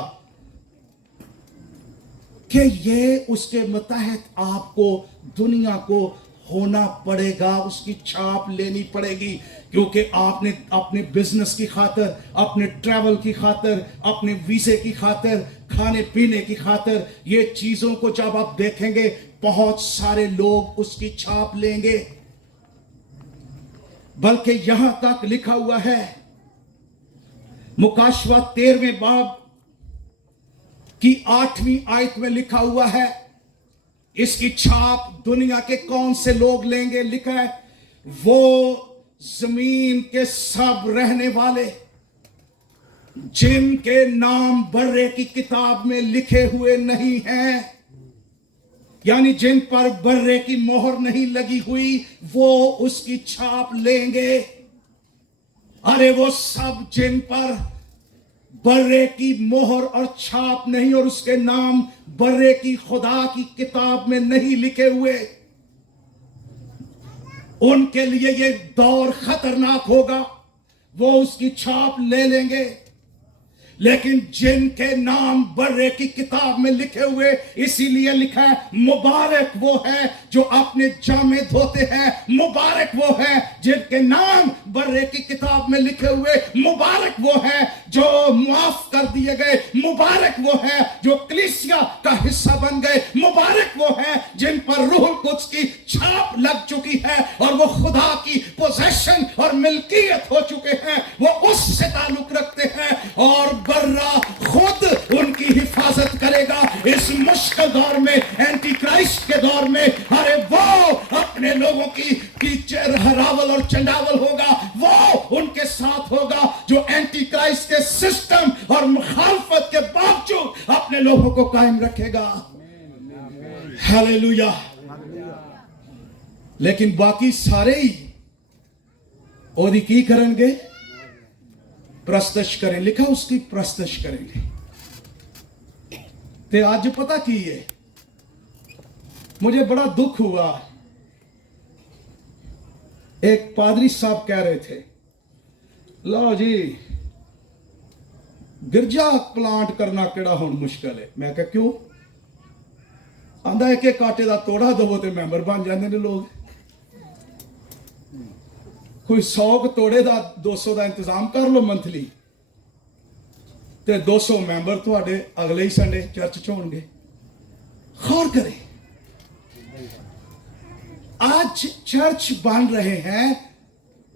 कि ये उसके मुताबिक आपको दुनिया को होना पड़ेगा, उसकी छाप लेनी पड़ेगी, क्योंकि आपने अपने बिजनेस की खातिर, अपने ट्रैवल की खातिर, अपने वीजे की खातिर, खाने पीने की खातिर, ये चीजों को जब आप देखेंगे बहुत सारे लोग उसकी छाप लेंगे। बल्कि यहां तक लिखा हुआ है मुकाशवा 13वें बाब की 8वीं आयत में लिखा हुआ है, इसकी छाप दुनिया के कौन से लोग लेंगे? लिखा है वो जमीन के सब रहने वाले जिनके नाम बर्रे की किताब में लिखे हुए नहीं हैं, यानी जिन पर बर्रे की मोहर नहीं लगी हुई, वो उसकी छाप लेंगे। अरे वो सब जिन पर बर्रे की मोहर और छाप नहीं और उसके नाम बर्रे की खुदा की किताब में नहीं लिखे हुए, उनके लिए ये दौर खतरनाक होगा। वो उसकी छाप ले लेंगे, लेकिन जिनके नाम बर्रे की किताब में लिखे हुए, इसीलिए लिखा है मुबारक वो है जो अपने जामे धोते हैं, मुबारक वो है जिनके नाम बर्रे की किताब में लिखे हुए, मुबारक वो है जो माफ कर दिए गए, मुबारक वो है जो कलीसिया का हिस्सा बन गए, मुबारक वो है जिन पर रूह कुद्स की छाप लग चुकी है और वो खुदा की पोजेशन और मिल्कियत हो चुके हैं, वो उससे ताल्लुक रखते हैं और बर्रा खुद उनकी हिफाजत करेगा इस मुश्किल दौर में, एंटी क्राइस्ट के दौर में। अरे वो अपने लोगों की हरावल और चंडावल होगा, वो उनके साथ होगा जो एंटी क्राइस्ट के सिस्टम और मुखालफत के बावजूद अपने लोगों को कायम रखेगा। हालेलुया। लेकिन बाकी सारे ही ओदी की करेंगे, प्रस्तश करें, लिखा उसकी प्रस्तश करेंगे। ते आज पता की है, मुझे बड़ा दुख हुआ। एक पादरी साहब कह रहे थे, लो जी गिरजा प्लांट करना केड़ा हुण मुश्किल है। मैं कहा क्यों? आंदा एक एक काटे का तोड़ा दवो तो मैंबर बन जाते हैं लोग। कोई 100 तोड़े का 200 का इंतजाम कर लो मंथली, ते 200 मैंबर थोड़े अगले ही संडे चर्च च होणगे। गौर करें, आज चर्च बन रहे हैं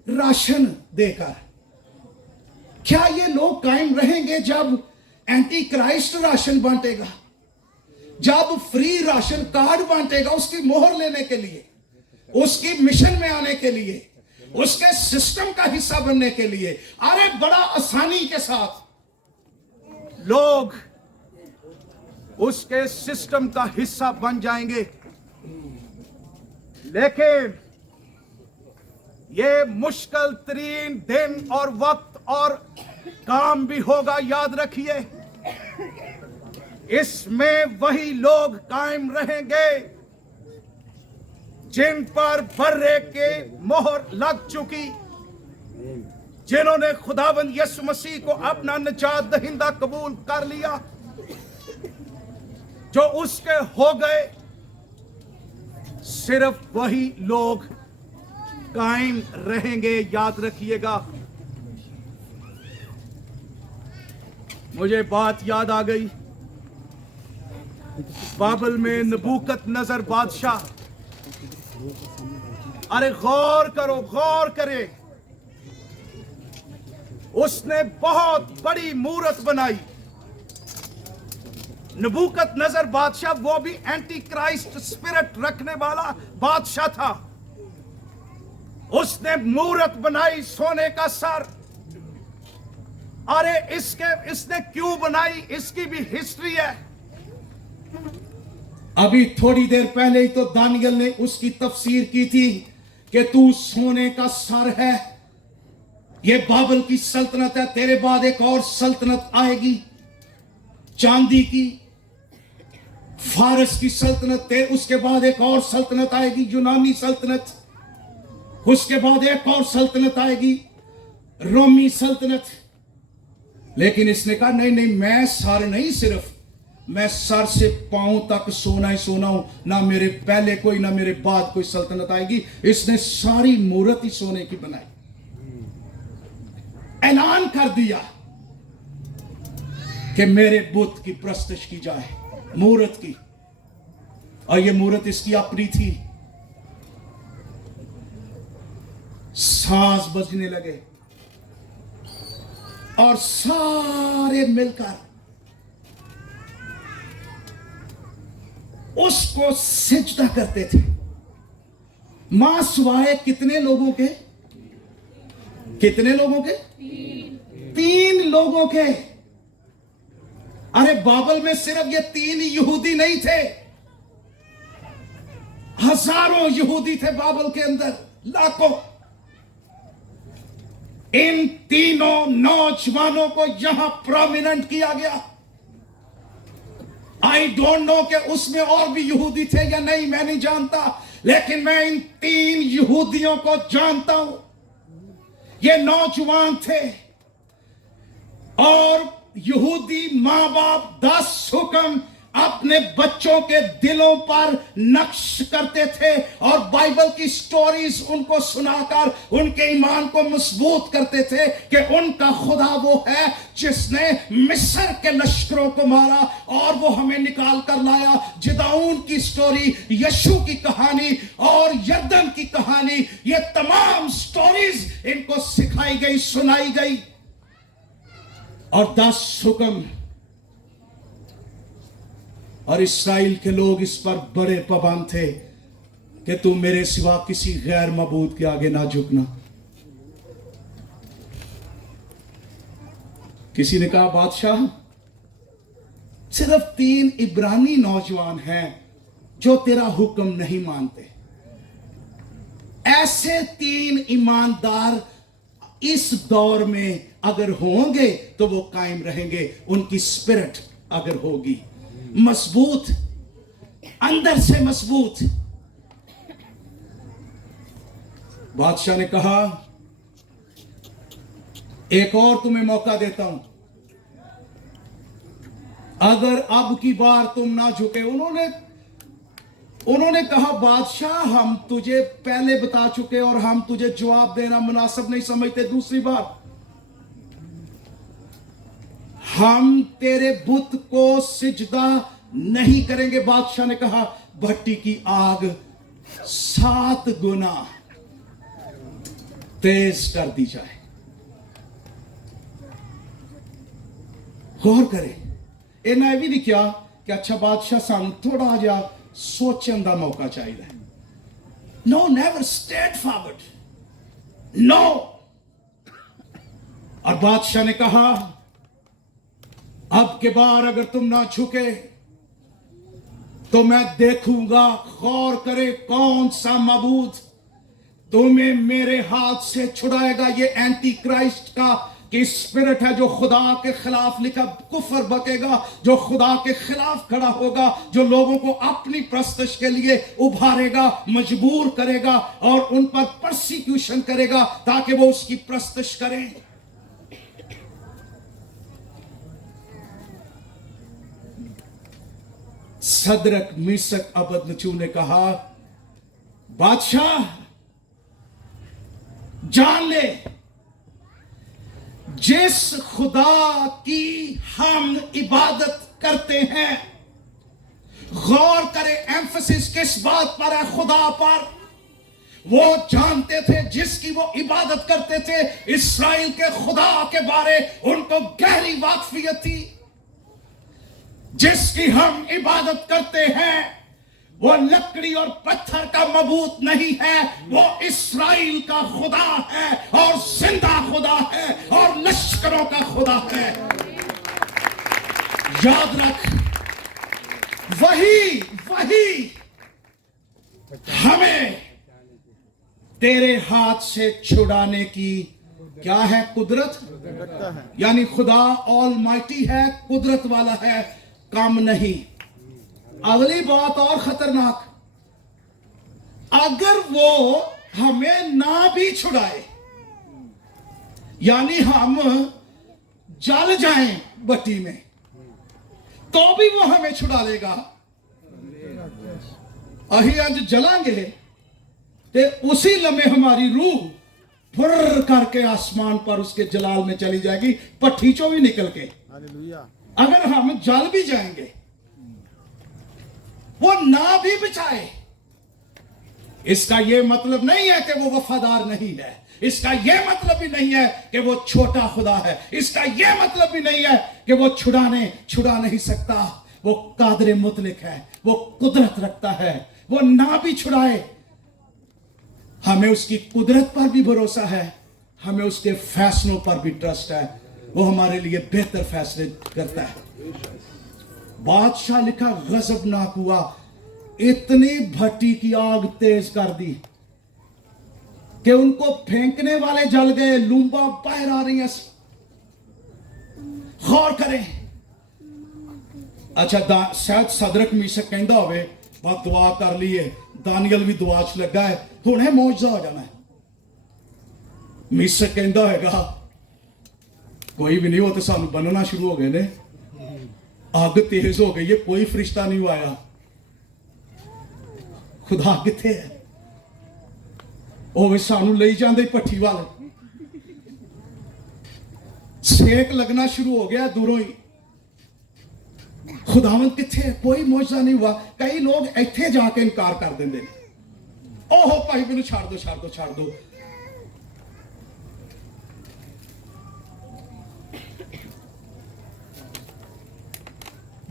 राशन देकर। क्या ये लोग कायम रहेंगे जब एंटी क्राइस्ट राशन बांटेगा, जब फ्री राशन कार्ड बांटेगा उसकी मोहर लेने के लिए, उसकी मिशन में आने के लिए, उसके सिस्टम का हिस्सा बनने के लिए? अरे बड़ा आसानी के साथ लोग उसके सिस्टम का हिस्सा बन जाएंगे। लेकिन ये मुश्किल तरीन दिन और वक्त और काम भी होगा, याद रखिए। इसमें वही लोग कायम रहेंगे जिन पर बर्रे के मोहर लग चुकी, जिन्होंने खुदावंद यीशु मसीह को अपना निजात दहिंदा कबूल कर लिया, जो उसके हो गए। सिर्फ वही लोग कायम रहेंगे, याद रखिएगा। मुझे बात याद आ गई, बाबल में नबूकदनेस्सर बादशाह, अरे गौर करो, गौर करे, उसने बहुत बड़ी मूरत बनाई। नबूकदनेस्सर बादशाह वो भी एंटी क्राइस्ट स्पिरिट रखने वाला बादशाह था। उसने मूरत बनाई सोने का सर। अरे इसने क्यों बनाई, इसकी भी हिस्ट्री है। अभी थोड़ी देर पहले ही तो दानियल ने उसकी तफसीर की थी कि तू सोने का सर है, ये बाबल की सल्तनत है, तेरे बाद एक और सल्तनत आएगी चांदी की, फारस की सल्तनत, उसके बाद एक और सल्तनत आएगी यूनानी सल्तनत, उसके बाद एक और सल्तनत आएगी रोमी सल्तनत। लेकिन इसने कहा नहीं नहीं, मैं सर नहीं, सिर्फ मैं सर से पांव तक सोना ही सोना हूं, ना मेरे पहले कोई ना मेरे बाद कोई सल्तनत आएगी। इसने सारी मूरत ही सोने की बनाई, ऐलान कर दिया कि मेरे बुत की प्रस्तश की जाए, मूरत की। और ये मूरत इसकी अपनी थी। सांस बजने लगे और सारे मिलकर उसको सिजदा करते थे। मां सिवाय कितने लोगों के? कितने लोगों के? 3 लोगों के। अरे बाबल में सिर्फ ये 3 यहूदी नहीं थे, हजारों यहूदी थे बाबल के अंदर, लाखों। इन तीनों नौजवानों को यहां प्रोमिनेंट किया गया। आई डोंट नो कि उसमें और भी यहूदी थे या नहीं, मैं नहीं जानता, लेकिन मैं इन 3 यहूदियों को जानता हूं। ये नौजवान थे और यहूदी मां बाप 10 हुक्म अपने बच्चों के दिलों पर नक्श करते थे और बाइबल की स्टोरीज उनको सुनाकर उनके ईमान को मजबूत करते थे कि उनका खुदा वो है जिसने मिस्र के लश्करों को मारा और वो हमें निकाल कर लाया। जिदाऊन की स्टोरी, यशु की कहानी और यरदन की कहानी, ये तमाम स्टोरीज इनको सिखाई गई, सुनाई गई। और 10 हुक्म, और इस्राएल के लोग इस पर बड़े पाबंद थे कि तुम मेरे सिवा किसी गैर मबूद के आगे ना झुकना। किसी ने कहा बादशाह सिर्फ 3 इब्रानी नौजवान हैं जो तेरा हुक्म नहीं मानते। ऐसे 3 ईमानदार इस दौर में अगर होंगे तो वो कायम रहेंगे। उनकी स्पिरिट अगर होगी मजबूत, अंदर से मजबूत। बादशाह ने कहा एक और तुम्हें मौका देता हूं, अगर अब की बार तुम ना झुके। उन्होंने कहा बादशाह हम तुझे पहले बता चुके और हम तुझे जवाब देना मुनासिब नहीं समझते। दूसरी बात, हम तेरे बुत को सिजदा नहीं करेंगे। बादशाह ने कहा भट्टी की आग 7 गुना तेज कर दी जाए। गौर करें, इन्हें यह भी नहीं किया कि अच्छा बादशाह सानू थोड़ा जा सोचने का मौका चाहिए। No, never straightforward, no. और बादशाह ने कहा अब के बार अगर तुम ना झुके तो मैं देखूंगा, गौर करे, कौन सा मबूद तुम्हें मेरे हाथ से छुड़ाएगा। ये एंटी क्राइस्ट का कि स्पिरिट है जो खुदा के खिलाफ लिखा कुफर बकेगा, जो खुदा के खिलाफ खड़ा होगा, जो लोगों को अपनी प्रस्तश के लिए उभारेगा, मजबूर करेगा और उन पर परसिक्यूशन करेगा ताकि वो उसकी प्रस्तश करें। सदरक मीसक अबदनचू ने कहा बादशाह जान ले, जिस खुदा की हम इबादत करते हैं, गौर करें एम्फसिस किस बात पर है, खुदा पर। वो जानते थे जिसकी वो इबादत करते थे, इस्राएल के खुदा के बारे उनको गहरी वाकफियत थी। जिसकी हम इबादत करते हैं वो लकड़ी और पत्थर का मबूत नहीं है, वो इस्राएल का खुदा है और जिंदा खुदा है और लश्करों का खुदा है। याद रख, वही हमें तेरे हाथ से छुड़ाने की क्या है, कुदरत। यानी खुदा ऑलमाइटी है, कुदरत वाला है, कम नहीं। अगली बात और खतरनाक, अगर वो हमें ना भी छुड़ाए, यानी हम जल जाएं भट्टी में, तो भी वो हमें छुड़ा लेगा। अही अज जलांगे ते उसी लम्हे हमारी रूह फुर करके आसमान पर उसके जलाल में चली जाएगी, भट्टी चो भी निकल के। अगर हम जल भी जाएंगे, वो ना भी बचाए, इसका यह मतलब नहीं है कि वो वफादार नहीं है, इसका यह मतलब भी नहीं है कि वो छोटा खुदा है, इसका यह मतलब भी नहीं है कि वो छुड़ा नहीं सकता। वो कादर मुतलक है, वो कुदरत रखता है, वो ना भी छुड़ाए, हमें उसकी कुदरत पर भी भरोसा है, हमें उसके फैसलों पर भी ट्रस्ट है, वो हमारे लिए बेहतर फैसले करता है। बादशाह लिखा गजबनाक हुआ, इतनी भट्टी की आग तेज कर दी कि उनको फेंकने वाले जल गए, लूंबा बाहर आ रही है। गौर करें, अच्छा शायद सदरक मीशक कहंदा होवे बात दुआ कर लीए, दानियल भी दुआ च लगा है, हुणे मौजजा हो जाना है। मीशक कहंदा होगा कोई भी नहीं, हो तो सानू बनना शुरू हो गए ने, आग तेज हो गई है, कोई फरिश्ता नहीं आया, खुदा किथे है? ਉਹ ਸਾਨੂੰ ਲਈ ਜਾਂਦੇ ਭੱਠੀ ਵੱਲ, ਸੇਕ लगना शुरू हो गया दूरों ही। खुदावंद किथे है? कोई मौजजा नहीं हुआ। कई लोग ਇੱਥੇ ਜਾ ਕੇ ਇਨਕਾਰ ਕਰ ਦਿੰਦੇ ਨੇ, ओहो भाई मैनू छाड़ दो।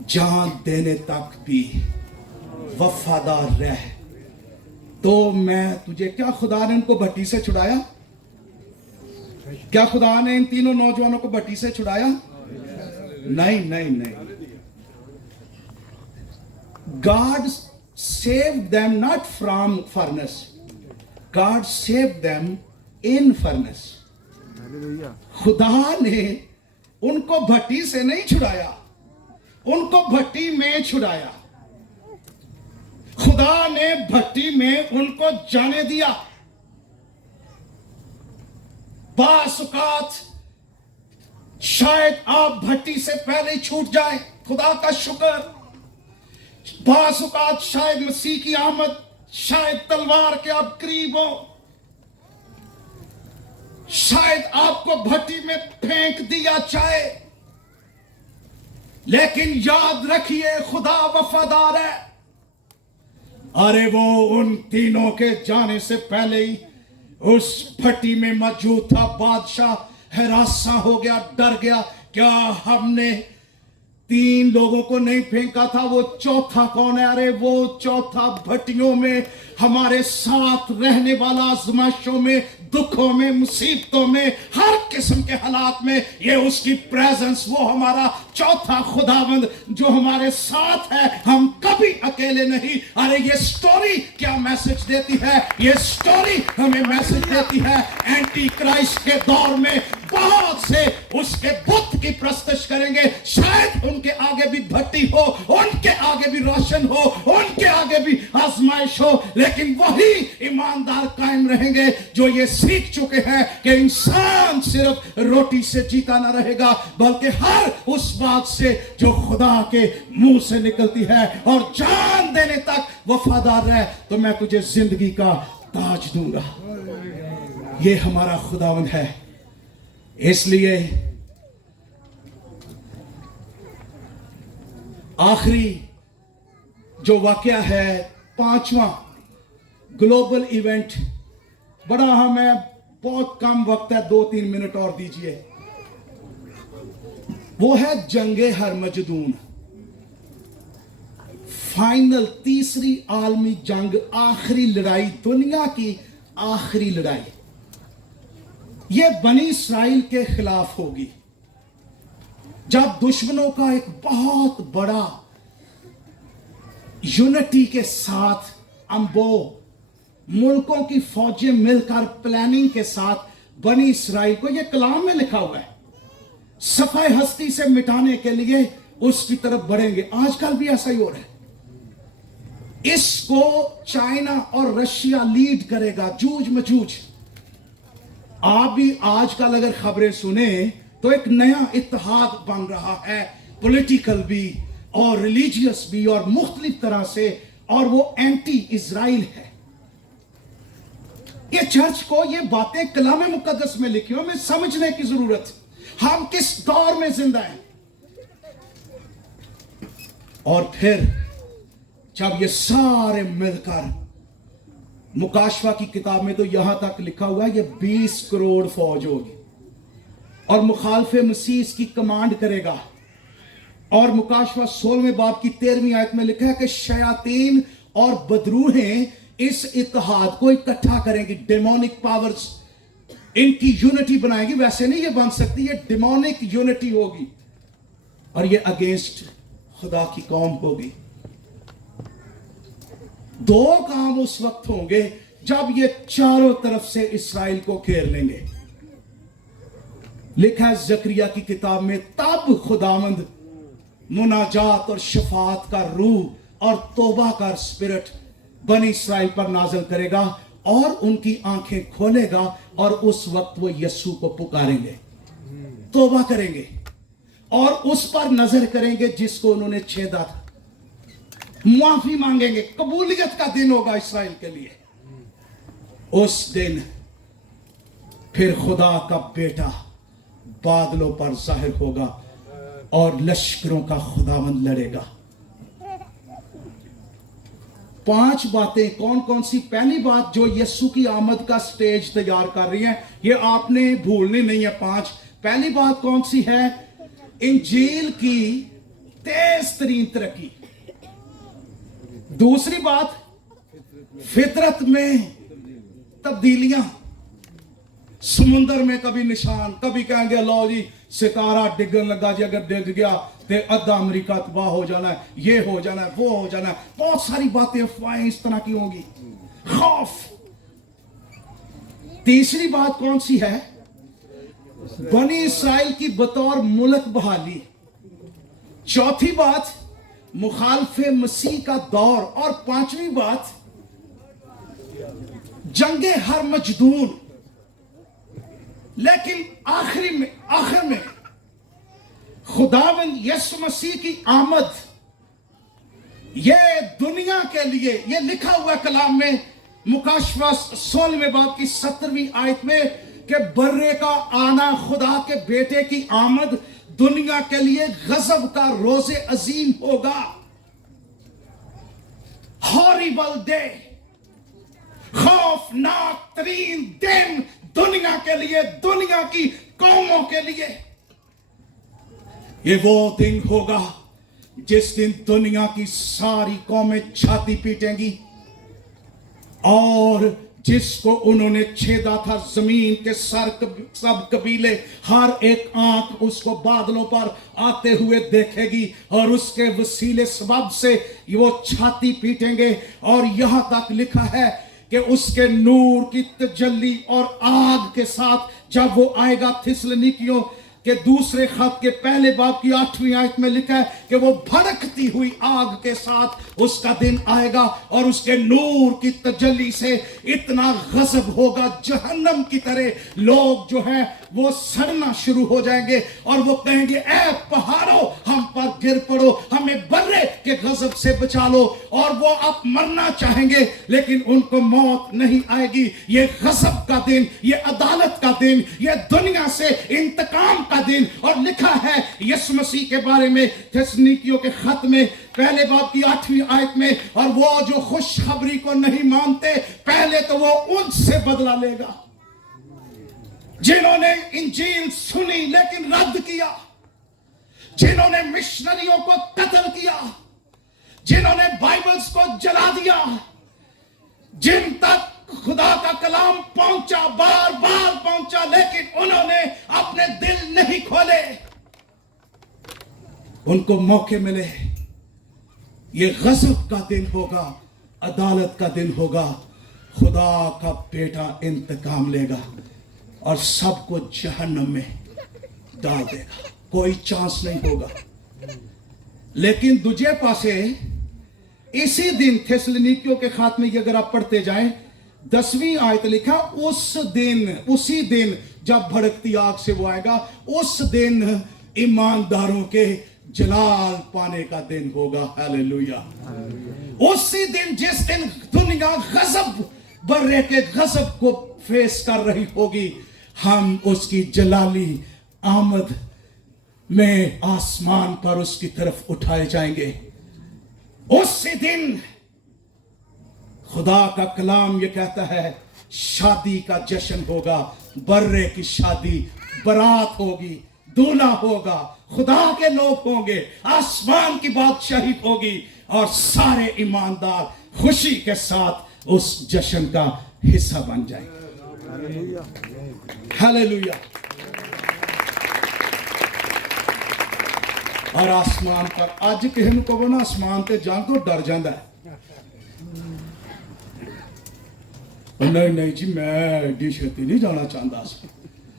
जान देने तक भी वफादार रह, तो मैं तुझे, क्या खुदा ने उनको भट्टी से छुड़ाया? क्या खुदा ने इन तीनों नौजवानों को भट्टी से छुड़ाया? नहीं। God saved them not from furnace, God saved them in furnace. खुदा ने उनको भट्टी से नहीं छुड़ाया, उनको भट्टी में छुड़ाया। खुदा ने भट्टी में उनको जाने दिया। बासुकात शायद आप भट्टी से पहले ही छूट जाए, खुदा का शुक्र। बासुकात शायद मसीह की आमद, शायद तलवार के आप करीब हो, शायद आपको भट्टी में फेंक दिया जाए, लेकिन याद रखिए खुदा वफादार है। अरे वो उन तीनों के जाने से पहले ही उस भट्टी में मौजूद था। बादशाह हरासा हो गया, डर गया, क्या हमने 3 लोगों को नहीं फेंका था? वो चौथा कौन है? अरे वो चौथा भट्टियों में हमारे साथ रहने वाला, आजमाइशों में, दुखों में, मुसीबतों में, हर किस्म के हालात में, ये उसकी प्रेजेंस, वो हमारा चौथा खुदावंद जो हमारे साथ है, हम कभी अकेले नहीं। अरे ये स्टोरी क्या मैसेज देती है? ये स्टोरी हमें मैसेज देती है एंटी क्राइस्ट के दौर में बहुत से उसके बुत की प्रस्तुत करेंगे। शायद उनके आगे भी भट्टी हो, उनके आगे भी रोशन हो, उनके आगे भी आजमाइश हो, लेकिन वही ईमानदार कायम रहेंगे जो ये सीख चुके हैं कि इंसान सिर्फ रोटी से जीता ना रहेगा, बल्कि हर उस बात से जो खुदा के मुंह से निकलती है, और जान देने तक वफादार रहे तो मैं तुझे जिंदगी का ताज दूंगा। ये हमारा खुदावंद है। इसलिए आखिरी जो वाकया है, 5वां ग्लोबल इवेंट, बड़ा हमें बहुत कम वक्त है, 2-3 मिनट और दीजिए। वो है जंगे हरमजदून, फाइनल, तीसरी आलमी जंग, आखिरी लड़ाई, दुनिया की आखिरी लड़ाई। ये बनी इस्राइल के खिलाफ होगी, जब दुश्मनों का एक बहुत बड़ा यूनिटी के साथ अंबो मुल्कों की फौजें मिलकर प्लानिंग के साथ बनी इस्राइल को, यह कलाम में लिखा हुआ है, सफाई हस्ती से मिटाने के लिए उसकी तरफ बढ़ेंगे। आजकल भी ऐसा ही हो रहा है। इसको चाइना और रशिया लीड करेगा, जूझ मजूझ। आप भी आजकल अगर खबरें सुने तो एक नया इत्तेहाद बन रहा है, पॉलिटिकल भी और रिलीजियस भी और मुख्तलिफ तरह से, और वो एंटी इजराइल है। ये चर्च को ये बातें कलाम मुकद्दस में लिखी हो, हमें समझने की जरूरत, हम किस दौर में जिंदा हैं। और फिर जब ये सारे मिलकर, मुकाशवा की किताब में तो यहां तक लिखा हुआ है ये 20 करोड़ फौज होगी, और मुखालफे मसीह की कमांड करेगा। और मुकाशवा 16वें बाब की 13वीं आयत में लिखा है कि शयातीन और बदरूहें इस इत्तेहाद को इकट्ठा करेंगी, डेमोनिक पावर्स इनकी यूनिटी बनाएगी। वैसे नहीं ये बन सकती, ये डेमोनिक यूनिटी होगी, और ये अगेंस्ट खुदा की कौम होगी। 2 काम उस वक्त होंगे जब ये चारों तरफ से इस्राइल को घेर लेंगे। लिखा है जकरिया की किताब में, तब खुदावंद मुनाजात और शफात का रूह और तौबा का स्पिरिट बनी इस्राइल पर नाज़िल करेगा, और उनकी आंखें खोलेगा, और उस वक्त वो यीशु को पुकारेंगे, तौबा करेंगे, और उस पर नजर करेंगे जिसको उन्होंने छेदा था, माफी मांगेंगे। कबूलियत का दिन होगा इस्राइल के लिए। उस दिन फिर खुदा का बेटा बादलों पर जाहिर होगा, और लश्करों का खुदावंद लड़ेगा। 5 बातें कौन कौन सी? पहली बात जो यीशु की आमद का स्टेज तैयार कर रही है, ये आपने भूलनी नहीं है। 5 पहली बात कौन सी है? इंजील की तेज तरीन तरक्की। दूसरी बात, फितरत में तब्दीलियां। समुंदर में कभी निशान, कभी कहेंगे लो जी सितारा डिगन लगा जी, अगर डिग गया तो अद्धा अमेरिका तबाह हो जाना है, ये हो जाना है, वो हो जाना है। बहुत सारी बातें, अफवाहें इस तरह की होंगी, खौफ। तीसरी बात कौन सी है? बनी इस्राइल की बतौर मुल्क बहाली। चौथी बात, मुखालफे मसीह का दौर। और 5वीं बात, जंगे हर मजदूर। लेकिन आखिर में खुदावंद यीशु मसीह की आमद, ये दुनिया के लिए, ये लिखा हुआ कलाम में मुकाशवा 16वें बाब की 17वीं आयत में, कि बर्रे का आना, खुदा के बेटे की आमद दुनिया के लिए गजब का रोजे अजीम होगा। और हॉरिबल डे, खौफनाक तरीन दिन दुनिया के लिए, दुनिया की कौमों के लिए। ये वो दिन होगा जिस दिन दुनिया की सारी कौमें छाती पीटेंगी, और जिसको उन्होंने छेदा था जमीन के सब कबीले, हर एक आंख उसको बादलों पर आते हुए देखेगी और उसके वसीले सबब से वो छाती पीटेंगे। और यहां तक लिखा है कि उसके नूर की तजल्ली और आग के साथ जब वो आएगा, थिस्सलुनीकियों के दूसरे खत के पहले बाब की 8वीं आयत में लिखा है कि वो भड़कती हुई आग के साथ उसका दिन आएगा, और उसके नूर की तजल्ली से इतना गजब होगा, जहन्नम की तरह लोग जो है वो सड़ना शुरू हो जाएंगे, और वो कहेंगे ऐ पहाड़ों हम पर गिर पड़ो, हमें बर्रे के गजब से बचा लो। और वो अब मरना चाहेंगे लेकिन उनको मौत नहीं आएगी। ये गजब का दिन, ये अदालत का दिन, ये दुनिया से इंतकाम का दिन। और लिखा है यीशु मसीह के बारे में थिस्सलुनीकियों के खत में पहले बाब की 8वीं आयत में, और वो जो खुशखबरी को नहीं मानते, पहले तो वो उनसे बदला लेगा जिन्होंने इंजील सुनी लेकिन रद्द किया, जिन्होंने मिशनरियों को कत्ल किया, जिन्होंने बाइबल्स को जला दिया, जिन तक खुदा का कलाम पहुंचा, बार बार पहुंचा, लेकिन उन्होंने अपने दिल नहीं खोले, उनको मौके मिले। ये गजब का दिन होगा, अदालत का दिन होगा, खुदा का बेटा इंतकाम लेगा और सबको जहन्नम में डाल देगा, कोई चांस नहीं होगा। लेकिन दूजे पासे इसी दिन थिस्सलुनीकियों के खात में अगर आप पढ़ते जाएं, 10वीं आयत लिखा, उस दिन, उसी दिन जब भड़कती आग से वो आएगा, उस दिन ईमानदारों के जलाल पाने का दिन होगा। हालेलुया। उसी दिन जिस दिन दुनिया गजब, बर्रे के गजब को फेस कर रही होगी, हम उसकी जलाली आमद में आसमान पर उसकी तरफ उठाए जाएंगे। उसी दिन खुदा का कलाम ये कहता है शादी का जश्न होगा, बर्रे की शादी, बारात होगी, दूल्हा होगा, खुदा के लोग होंगे, आसमान की बादशाही होगी, और सारे ईमानदार खुशी के साथ उस जश्न का हिस्सा बन जाएंगे। हालेलुया। और आसमान पर आज किसी को कहो ना आसमान ते जान तो डर जाता है, नहीं नहीं जी मैं एडी छेती नहीं जाना चाहता।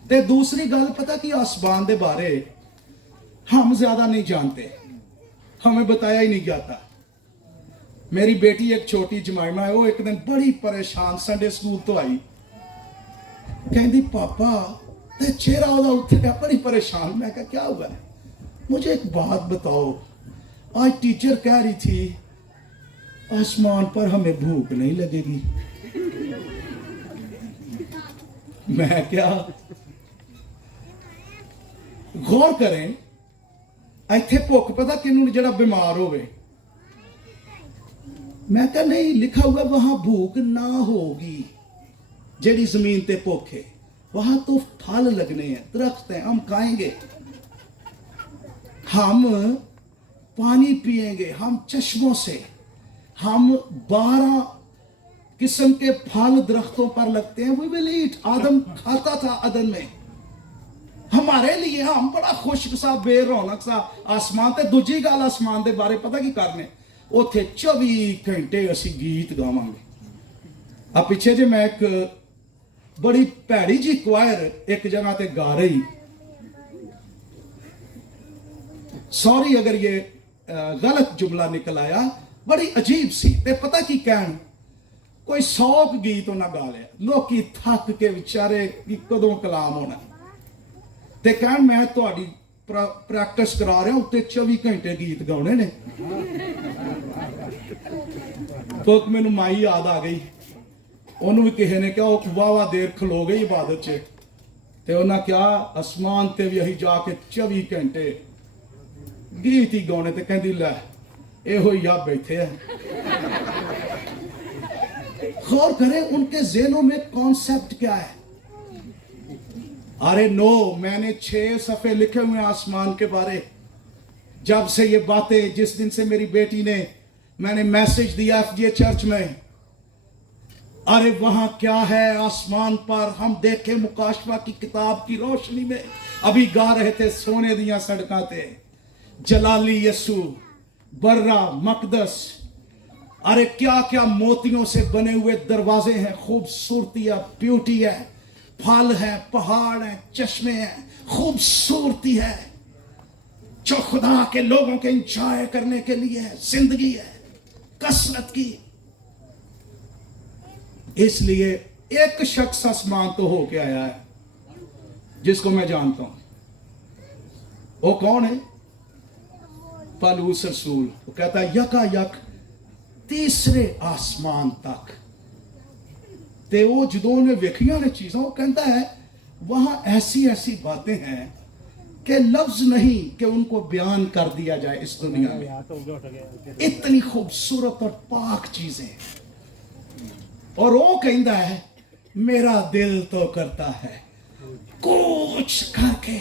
ते दूसरी गल पता कि आसमान दे बारे हम ज्यादा नहीं जानते, हमें बताया ही नहीं जाता। मेरी बेटी एक छोटी जमाइमा है, वो एक दिन बड़ी परेशान संडे स्कूल तो आई, कहती पापा ते चेहरा ओदा उठा बड़ी परेशान। मैं कहा क्या हुआ है? मुझे एक बात बताओ, आज टीचर कह रही थी आसमान पर हमें भूख नहीं लगेगी। मैं क्या, गौर करें, इत्थे भुख पता किन्नू जड़ा बीमार होवे। मैं क्या नहीं, लिखा हुआ वहां भूख ना होगी, जेड़ी जमीन ते भुख है, वहां तो फल लगने हैं, दरख्त हैं, हम खाएंगे, हम पानी पिएंगे, हम चश्मों से, हम 12 किस्म के फल दरख्तों पर लगते हैं। वी विल ईट, आदम खाता था अदन में। हमारे लिए हम बड़ा खुश सा बेरौनक सा आसमान ते। दूजी गल आसमान दे बारे पता की करने, उथे 24 घंटे असी गीत गावांगे। आ पिछे जे मैं एक बड़ी भैड़ी जी क्वायर एक जगह ते गा रही, सॉरी अगर ये गलत जुमला निकल आया, बड़ी अजीब सी। ते पता की कहन, कोई 100 गीत उन्हें गा लिया, लोग थक के विचारे कि कदों कलाम होना, ते कहन मैं तुहाडी प्रैक्टिस करा रहा, उत्ते 24 घंटे गीत गाने ने। तो मैनू माई याद आ गई, उन्होंने भी किसी ने कहा वाहवा देर खलो गई इबादत च, ते उन्हें क्या आसमान ते भी अही जाके 24 घंटे गीत ही गाने, ते कहती लै इहो ही आ बैठे है। गौर करें उनके ज़हनों में कॉन्सेप्ट क्या है। अरे नो, मैंने 6 सफ़े लिखे हुए आसमान के बारे। जब से ये बातें, जिस दिन से मेरी बेटी ने, मैंने मैसेज दिया FGA चर्च में, अरे वहां क्या है आसमान पर, हम देखे मुकाशवा की किताब की रोशनी में। अभी गा रहे थे सोने दिया सड़कां ते, जलाली यसु, बर्रा मकदस, अरे क्या क्या मोतियों से बने हुए दरवाजे हैं, खूबसूरती है, ब्यूटी है, फल है, पहाड़ है, चश्मे हैं, खूबसूरती है, जो खुदा के लोगों के इंजॉय करने के लिए है, जिंदगी है कसरत की। इसलिए एक शख्स आसमान तो होके आया है जिसको मैं जानता हूं। वो कौन है? पौलुस रसूल। वो कहता है यका तीसरे आसमान तक ते वो जदों ने वेखियां ने चीज़ां, वो कहता है वहां ऐसी ऐसी बातें हैं कि लफ्ज नहीं कि उनको बयान कर दिया जाए इस दुनिया में। इतनी खूबसूरत और पाक चीजें। और वो कहता है मेरा दिल तो करता है कुछ करके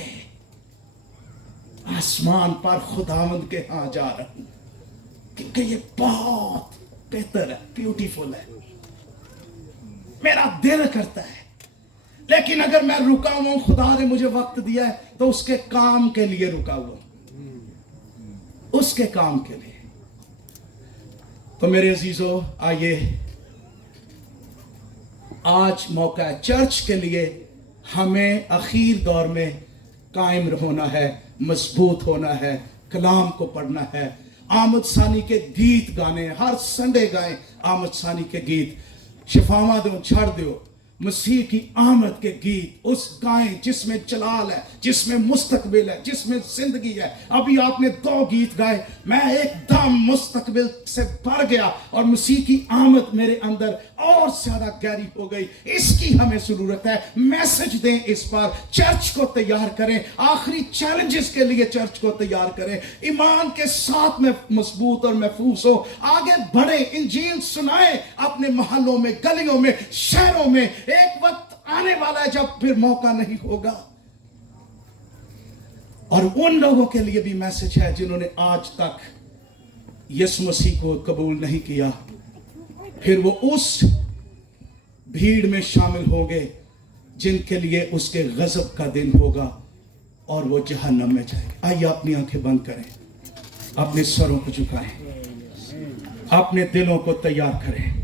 आसमान पर खुदावंद के यहां जा रहा हूं, क्योंकि ये बहुत बेहतर है, ब्यूटीफुल है, मेरा दिल करता है। लेकिन अगर मैं रुका हुआ हूं, खुदा ने मुझे वक्त दिया है, तो उसके काम के लिए रुका हुआ, उसके काम के लिए। तो मेरे अजीजों, आइए आज मौका है चर्च के लिए। हमें आखिर दौर में कायम होना है, मजबूत होना है, कलाम को पढ़ना है, आमद सानी के गीत गाने, हर संडे गाएं आमद सानी के गीत, शिफावा दो छड़ दो, मसीह की आमद के गीत उस गाएं जिसमें जलाल है, जिसमें मुस्तकबिल है, जिसमें जिंदगी है। अभी आपने 2 गीत गाए, मैं एकदम मुस्तकबिल से भर गया और मसीह की आमद मेरे अंदर और ज्यादा गहरी हो गई। इसकी हमें जरूरत है। मैसेज दें इस पर, चर्च को तैयार करें, आखिरी चैलेंजेस के लिए चर्च को तैयार करें, ईमान के साथ में मजबूत और महफूज हो, आगे बढ़े, इंजील सुनाएं अपने महलों में, गलियों में, शहरों में। एक वक्त आने वाला है जब फिर मौका नहीं होगा। और उन लोगों के लिए भी मैसेज है जिन्होंने आज तक यीशु मसीह को कबूल नहीं किया, फिर वो उस भीड़ में शामिल होंगे जिनके लिए उसके गजब का दिन होगा और वो जहन्नम में जाएंगे। आइए अपनी आंखें बंद करें, अपने सरों को झुकाएं, अपने दिलों को तैयार करें।